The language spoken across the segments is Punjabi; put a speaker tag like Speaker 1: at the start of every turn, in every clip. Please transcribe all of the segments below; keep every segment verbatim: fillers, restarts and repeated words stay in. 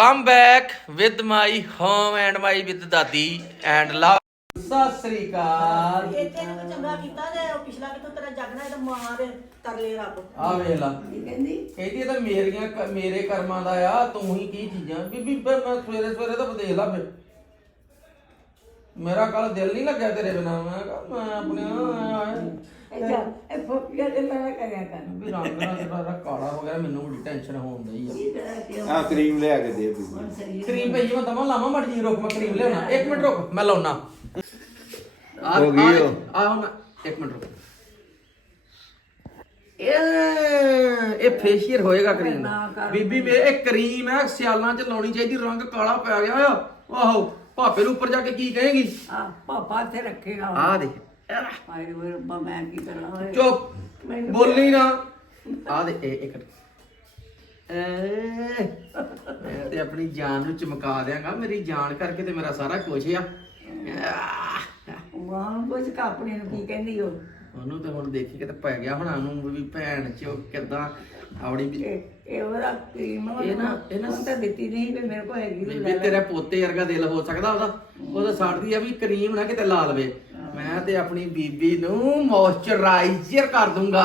Speaker 1: Come back with my home and my with ਦਾਦੀ and love. ਸਤਿ ਸ੍ਰੀ ਅਕਾਲ।
Speaker 2: ਇਹ ਤੈਨੂੰ ਕੋਈ ਚੰਗਾ ਕੀਤਾ ਤੇ ਉਹ ਪਿਛਲਾ ਕਿਤੋਂ ਤੇਰਾ ਜਗਣਾ ਇਹ ਤਾਂ ਮਾਂ ਦੇ ਤਰਲੇ ਰੱਬ।
Speaker 1: ਆ ਵੇਖ ਲਾ
Speaker 2: ਕਹਿੰਦੀ
Speaker 1: ਕਹਿੰਦੀ ਇਹ ਤਾਂ ਮੇਰੀਆਂ ਕ- ਮੇਰੇ ਕਰਮਾਂ ਦਾ ਆ ਤੂੰ ਹੀ ਕੀ ਚੀਜ਼ਾਂ ਬੀਬੀ ਫਿਰ ਮੈਂ ਸਵੇਰੇ ਸਵੇਰੇ ਤਾਂ ਦੇਖ ਲਾ ਫਿਰ ਮੇਰਾ ਕੱਲ ਦਿਲ ਨਹੀਂ ਲੱਗਿਆ ਤੇਰੇ ਬਿਨਾਂ ਮੈਂ ਕਿਹਾ ਮੈਂ ਆਪਣੇ
Speaker 2: ਅੱਛਾ ਇਹ ਫੋਕੀਆ ਤੇ ਮੈਂ ਕਰਿਆ ਕਰ
Speaker 1: ਵੀ ਰੰਗ ਨਾਲ ਤੇਰਾ ਕਾਲਾ ਹੋ ਗਿਆ ਮੈਨੂੰ ਬੜੀ ਟੈਨਸ਼ਨ ਹੋਣ ਡਈ ਆ
Speaker 3: ਆ ਕਰੀਮ ਲਿਆ ਕੇ ਦੇ ਬੀਬੀ
Speaker 1: ਕਰੀਮ ਭਈ ਮੈਂ ਦਵਾਂ ਲਾਵਾਂ ਮੜ ਜੀ ਰੁਕ ਮੈਂ ਕਰੀਮ ਲਿਆਉਣਾ ਇੱਕ ਮਿੰਟ ਰੁਕ ਮੈਂ ਲਾਉਣਾ
Speaker 3: ਹੋ ਗਈ ਉਹ।
Speaker 1: ਆ ਹੁਣ ਇੱਕ ਮਿੰਟ ਰੁਕ ਇਹ ਇਹ ਫੇਸ਼ੀਅਲ ਹੋਏਗਾ ਕਰੀਮ ਬੀਬੀ ਮੇ ਇਹ ਕਰੀਮ ਹੈ ਸਿਆਲਾਂ ਚ ਲਾਉਣੀ ਚਾਹੀਦੀ ਰੰਗ ਕਾਲਾ ਪੈ ਗਿਆ ਆ ਆਹੋ ਭਾਪੇ ਨੂੰ ਉੱਪਰ ਜਾ ਕੇ ਕੀ ਕਹੇਗੀ
Speaker 2: ਆ ਪਾਪਾ ਤੇ ਰੱਖੇਗਾ
Speaker 1: ਆ ਦੇਖ
Speaker 2: ਹਾਏ ਓਏ ਰੱਬਾ ਮੈਂ ਕੀ ਕਰਾਂ ਓਏ
Speaker 1: ਚੁੱਪ ਬੋਲੀ ਨਾ ਆ ਦੇ ਇਹ ਇੱਕ ਐ ਮੈਂ ਤੇ ਆਪਣੀ ਜਾਨ ਨੂੰ ਚਮਕਾ ਦਿਆਂਗਾ ਮੇਰੀ ਜਾਨ ਕਰਕੇ ਤੇ ਮੇਰਾ ਸਾਰਾ ਕੁਝ ਆ
Speaker 2: ਮਾਂ ਨੂੰ ਕੁਝ ਕਾਪਣੇ ਨੂੰ ਕੀ ਕਹਿੰਦੀ ਉਹ
Speaker 1: ਉਹਨੂੰ ਤੇ ਹੁਣ ਦੇਖੀ ਕਿ ਤੇ ਪੈ ਗਿਆ ਹੁਣ ਉਹਨੂੰ ਵੀ ਭੈਣ ਚੋ ਕਿਦਾਂ ਆਵੜੀ ਵੀ
Speaker 2: ਇਹ ਇਹ ਉਹਦਾ ਕਰੀਮ
Speaker 1: ਇਹ ਨਾ ਇਹ ਨਾ
Speaker 2: ਤਾਂ ਦਿੱਤੀ ਨਹੀਂ ਵੀ ਮੇਰੇ ਕੋਲ ਹੈਗੀ ਤੇ
Speaker 1: ਬੀਬੀ ਤੇਰੇ ਪੋਤੇ ਵਰਗਾ ਦਿਲ ਹੋ ਸਕਦਾ ਉਹਦਾ ਉਹਦਾ ਛੱਡਦੀ ਆ ਵੀ ਕਰੀਮ ਨਾ ਕਿਤੇ ਲਾ ਲਵੇ ਮੈਂ ਤੇ ਆਪਣੀ ਬੀਬੀ ਨੂੰ ਮੋਇਸਚਰਾਈਜ਼ਰ ਕਰ ਦੂੰਗਾ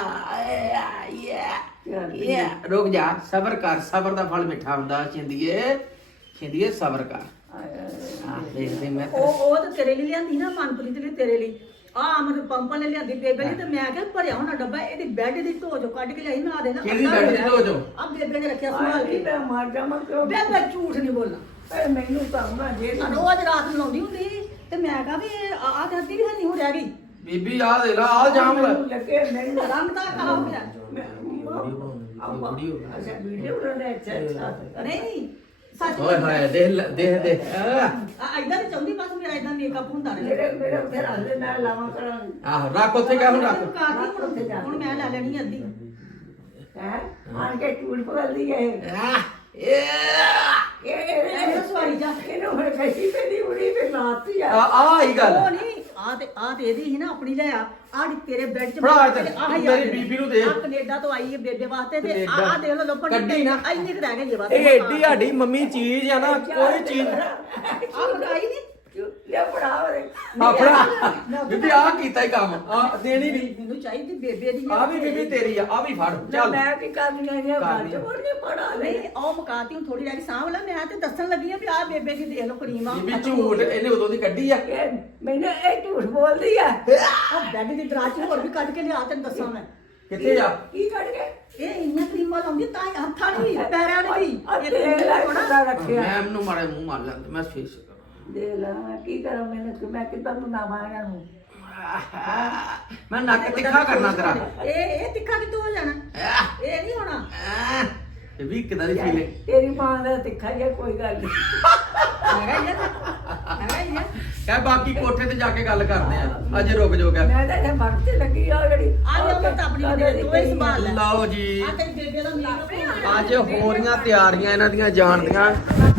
Speaker 1: ਯਾ ਰੁਕ ਜਾ ਸਬਰ ਕਰ ਸਬਰ ਦਾ ਫਲ ਮਿੱਠਾ ਹੁੰਦਾ ਚਿੰਦੀਏ ਚਿੰਦੀਏ ਸਬਰ ਕਰ ਆ ਦੇਖ ਦੇ ਮੈਂ
Speaker 2: ਉਹ ਉਹ ਤਾਂ ਤੇਰੇ ਲਈ ਲਿਆਂਦੀ ਨਾ ਮਨਪ੍ਰੀਤ ਨੇ ਤੇਰੇ ਲਈ ਆ ਅਮਰ ਪੰਪਾ ਨੇ ਲਿਆਂਦੀ ਬੇਬੇ ਲਈ ਤੇ ਮੈਂ ਕਿਹਾ ਭਰਿਆ ਹੋਣਾ ਡੱਬਾ ਇਹਦੀ ਬੈੱਡ ਦੀ ਢੋ ਜੋ ਕੱਢ ਕੇ ਲਿਆਈ ਨਾ ਦੇ ਨਾ
Speaker 1: ਕਿਹਦੀ ਬੈੱਡ ਦੀ ਢੋ ਚੋਂ?
Speaker 2: ਆ ਬੇਬੇ ਨੇ ਰੱਖਿਆ ਸੰਭਾਲ ਕੇ ਮੈਂ ਮਾਰ ਜਾਵਾਂ ਕਿਉਂ ਬੇਬੇ ਝੂਠ ਨਹੀਂ ਬੋਲਣਾ ਮੈਨੂੰ ਤਾਂ ਨਾ ਜੇ ਰੋਜ਼ ਰਾਤ ਨੂੰ ਲਾਉਂਦੀ ਹੁੰਦੀ ਸੀ ਤੇ ਮੈਂ ਕਿਹਾ ਵੀ ਆ ਤੇ ਅੱਧੀ ਵੀ ਨਹੀਂ ਹੋ ਰਹਿ ਗਈ
Speaker 1: ਬੀਬੀ ਆ ਦੇ ਲਾ ਆ ਜਾਮ ਲੈ
Speaker 2: ਲੱਗੇ ਮੈਨੂੰ ਰੰਗ ਤਾਂ ਕਹਾ ਹੋ ਗਿਆ
Speaker 1: ਵੀਡੀਓ
Speaker 2: ਅੱਛਾ ਵੀਡੀਓ ਬਣਾਉਣਾ ਅੱਛਾ ਨਹੀਂ ਸੱਚ
Speaker 1: ਓਏ ਹਾਏ ਦੇਖ ਲੈ, ਦੇਖ ਦੇ
Speaker 2: ਆ ਇਦਾਂ ਤੇ ਚਾਹੁੰਦੀ ਬਸ ਮੇਰਾ ਇਦਾਂ ਮੇਕਅਪ ਹੁੰਦਾ ਰਹੇ ਮੇਰੇ ਮੇਰੇ ਉੱਤੇ ਰਾਲੇ ਨਾਲ ਲਾਵਾਂ ਕਰਾਂ
Speaker 1: ਆਹੋ ਰੱਖ ਉੱਥੇ ਕਹਿ ਹੁਣ ਰੱਖ
Speaker 2: ਹੁਣ ਮੈਂ ਲੈ ਲੈਣੀ ਅੱਧੀ ਹੈ ਆਣ ਕੇ ਟੂਲ ਪਗਲਦੀ ਹੈ
Speaker 1: ਆਹ, ਇਹ
Speaker 2: ਇਹ ਇਹ ਸਵਾਰੀ ਜਾ ਇਹਨੂੰ ਹੁਣ ਕਹੀ ਤੇ ਨਹੀਂ ਉੜੀ ਤੇ ਲਾਤੀ ਆ
Speaker 1: ਆ ਆ ਹੀ ਗੱਲ
Speaker 2: ਉਹ ਨਹੀਂ ਆ ਤੇ ਆ ਤੇ ਇਹਦੀ ਸੀ ਨਾ ਆਪਣੀ ਲੈ ਆ ਆ ਤੇਰੇ ਬੈੱਡ 'ਚ
Speaker 1: ਫੜਾ ਇੱਧਰ, ਮੇਰੀ ਬੀਬੀ ਨੂੰ ਦੇ।
Speaker 2: ਆ ਕੈਨੇਡਾ ਤੋਂ ਆਈ ਹੈ ਬੇਬੇ ਵਾਸਤੇ ਤੇ ਆ ਆ ਦੇਖ ਲੋ ਲੋਕਾਂ
Speaker 1: ਕੱਢੀ ਨਾ।
Speaker 2: ਇੰਨੀ ਕੁ ਰਹਿ ਗਈ ਬਸ
Speaker 1: ਇਹ ਏਡੀ ਸਾਡੀ ਮੰਮੀ ਚੀਜ਼ ਆ ਨਾ ਕੋਈ ਚੀਜ਼
Speaker 2: ਆ ਮਕਾਈ ਨਹੀਂ ਲੈ ਫੜਾ ਉਹਦੇ
Speaker 1: ਆਪਣਾ ਬੀਬੀ ਆ ਕੀਤਾ ਹੀ ਕੰਮ ਆ ਦੇਣੀ ਨਹੀਂ
Speaker 2: ਮੈਨੂੰ ਚਾਹੀਦੀ ਬੇਬੇ ਦੀ
Speaker 1: ਆ ਵੀ ਬੀਬੀ ਤੇਰੀ ਆ ਆ ਵੀ ਫੜ ਚੱਲ
Speaker 2: ਮੈਂ ਕੀ ਕਰਨੀ ਹੈ ਇਹ ਬਾਤ ਹੋਰ ਨਹੀਂ ਪੜਾ ਨਹੀਂ ਉਹ ਮਕਾਤੀ ਹੁਣ ਥੋੜੀ ਰਹਿ ਸਾਂਭ ਲੈ ਮੈਂ ਤੇ ਦੱਸਣ ਲੱਗੀ ਆ ਵੀ ਆ ਬੇਬੇ ਦੀ ਦੇਖ ਲੋ ਕਰੀਮ ਆ
Speaker 1: ਬੀਬੀ ਝੂਠ ਇਹਨੇ ਉਦੋਂ ਦੀ ਕੱਢੀ ਆ
Speaker 2: ਮੈਨੂੰ ਇਹ ਝੂਠ ਬੋਲਦੀ ਆ ਆ ਬੈੱਡ ਦੀ ਦਰਾਜ ਹੋਰ ਵੀ ਕੱਢ ਕੇ ਲਿਆ ਤੈਨੂੰ ਦੱਸਾਂ ਮੈਂ
Speaker 1: ਕਿੱਥੇ ਆ
Speaker 2: ਕੀ ਕੱਢ ਕੇ ਇਹ ਇੰਨੀਆਂ ਕਰੀਮਾਂ ਲਾਉਂਦੀ ਤਾਂ ਹੀ ਹੱਥਾਂ ਨਹੀਂ ਪੈਰਾਂ ਨੇ ਵੀ ਇਹ ਤੇ ਥੋੜਾ ਰੱਖਿਆ
Speaker 1: ਮੈਂ ਇਹਨੂੰ ਮਾਰੇ ਮੂੰਹ ਮਾਰ ਲੈਂਦਾ ਮੈਂ ਫੇਸ ਕਰਾਂ
Speaker 2: ਦੇ ਲਾ ਕੀ ਕਰਾਂ ਮੈਨੂੰ ਮੈਂ ਕਿੱਦਾਂ ਨੂੰ ਨਾ ਮਾਰਾਂ ਨੂੰ
Speaker 1: ਮੈਂ ਨੱਕ ਤਿੱਖਾ ਕਰਨਾ ਤੇਰਾ
Speaker 2: ਇਹ ਇਹ ਤਿੱਖਾ ਕਿੱਥੋਂ ਹੋ ਜਾਣਾ ਇਹ ਨਹੀਂ ਹੋਣਾ
Speaker 1: ਇਹ ਵੀ ਕਿਦਾਂ ਦੀ ਫੀਲਿੰਗ
Speaker 2: ਤੇਰੀ ਮਾਂ ਦਾ ਤਿੱਖਾ ਜਿਹਾ ਕੋਈ ਗੱਲ ਨਹੀਂ ਹੈਗਾ ਹੀ ਆ ਹੈਗਾ ਹੀ ਆ
Speaker 1: ਕਹਿ ਬਾਕੀ ਕੋਠੇ ਤੇ ਜਾ ਕੇ ਗੱਲ ਕਰਦੇ ਆ ਅਜੇ ਰੁਕ ਜੋ ਗਿਆ
Speaker 2: ਮੈਂ ਤਾਂ ਇਹ ਮਰ ਤੇ ਲੱਗੀ ਆ ਜਿਹੜੀ ਆ ਜਾ ਮੈਂ ਤਾਂ ਆਪਣੀ ਦੇ ਦੇ ਕੋਈ ਸੰਭਾਲ ਲੈ
Speaker 1: ਲਓ ਜੀ
Speaker 2: ਆ ਤੇਰੀ ਬੇਬੇ ਦਾ ਮੇਕਅਪ
Speaker 1: ਅੱਜ ਹੋ ਰਹੀਆਂ ਤਿਆਰੀਆਂ ਇਹਨਾਂ ਦੀਆਂ ਜਾਣ ਦੀਆਂ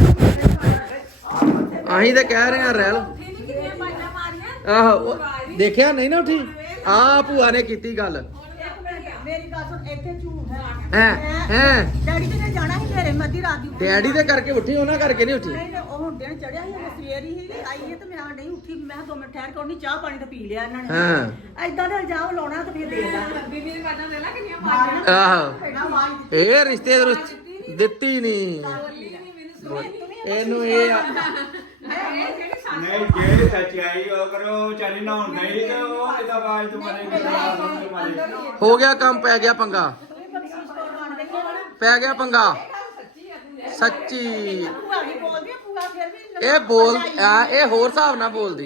Speaker 1: ਅਸੀਂ ਤਾਂ ਕਹਿ ਰਹੇ ਆ ਰਹਿ ਲਓ ਆਹੋ ਉਹ ਦੇਖਿਆ ਨਹੀਂ ਨਾ ਉਠੀ ਆ ਭੂਆ ਨੇ ਕੀਤੀ ਗੱਲ
Speaker 2: ਮੇਰੀ ਗੱਲ ਸੁਣ ਇੱਥੇ ਝੂਠ
Speaker 1: ਹੈ ਹੈ
Speaker 2: ਡੈਡੀ ਤੇ ਨੇ ਜਾਣਾ ਸੀ ਮੇਰੇ ਮੱਦੀ ਰਾਤ ਦੀ
Speaker 1: ਡੈਡੀ ਦੇ ਕਰਕੇ ਉੱਠੀ ਉਹਨਾਂ ਕਰਕੇ ਨਹੀਂ ਉੱਠੀ
Speaker 2: ਨਹੀਂ ਨਹੀਂ ਉਹ ਹੁਣ ਦਿਨ ਚੜਿਆ ਸੀ ਸਵੇਰ ਹੀ ਆਈ ਹੈ ਤੇ ਮੈਂ ਨਹੀਂ ਉੱਠੀ ਮੈਂ ਦੋ ਮਿੰਟ ਠਹਿਰ ਕੇ ਉਹਨੀ ਚਾਹ ਪਾਣੀ ਤਾਂ ਪੀ ਲਿਆ ਇਹਨਾਂ ਨੇ
Speaker 1: ਹਾਂ
Speaker 2: ਐਦਾਂ ਦਾ ਇਲਜ਼ਾਮ ਲਾਉਣਾ ਤੇ ਫਿਰ ਦੇ ਦਾ ਬੀਬੀ ਨੇ ਕਰਨਾ ਦੇਣਾ ਕਿੰਨੀਆਂ ਮਾਰੀਆਂ
Speaker 1: ਆਹੋ ਇਹ ਰਿਸ਼ਤੇ ਦੇ ਵਿੱਚ ਦਿੱਤੀ ਨਹੀਂ ਇਹਨੂੰ ਇਹ ਆ
Speaker 3: ਨਹੀਂ ਜਿਹੜੀ ਸੱਚਾਈ ਉਹ ਕਰੋ ਚਾਲੀ ਨਾ ਹੁੰਦਾ ਹੀ ਤੇ ਉਹ ਇਹਦਾ ਆਵਾਜ਼ ਤੋਂ ਮਾਰੇ
Speaker 1: ਹੋ ਗਿਆ ਕੰਮ ਪੈ ਗਿਆ ਪੰਗਾ ਪੈ ਗਿਆ ਪੰਗਾ ਸੱਚੀ
Speaker 2: ਭੂਆ ਵੀ ਬੋਲਦੀ ਆ, ਭੂਆ ਫਿਰ ਵੀ
Speaker 1: ਇਹ ਬੋਲ ਆ ਇਹ ਹੋਰ ਹਿਸਾਬ ਨਾਲ ਬੋਲਦੀ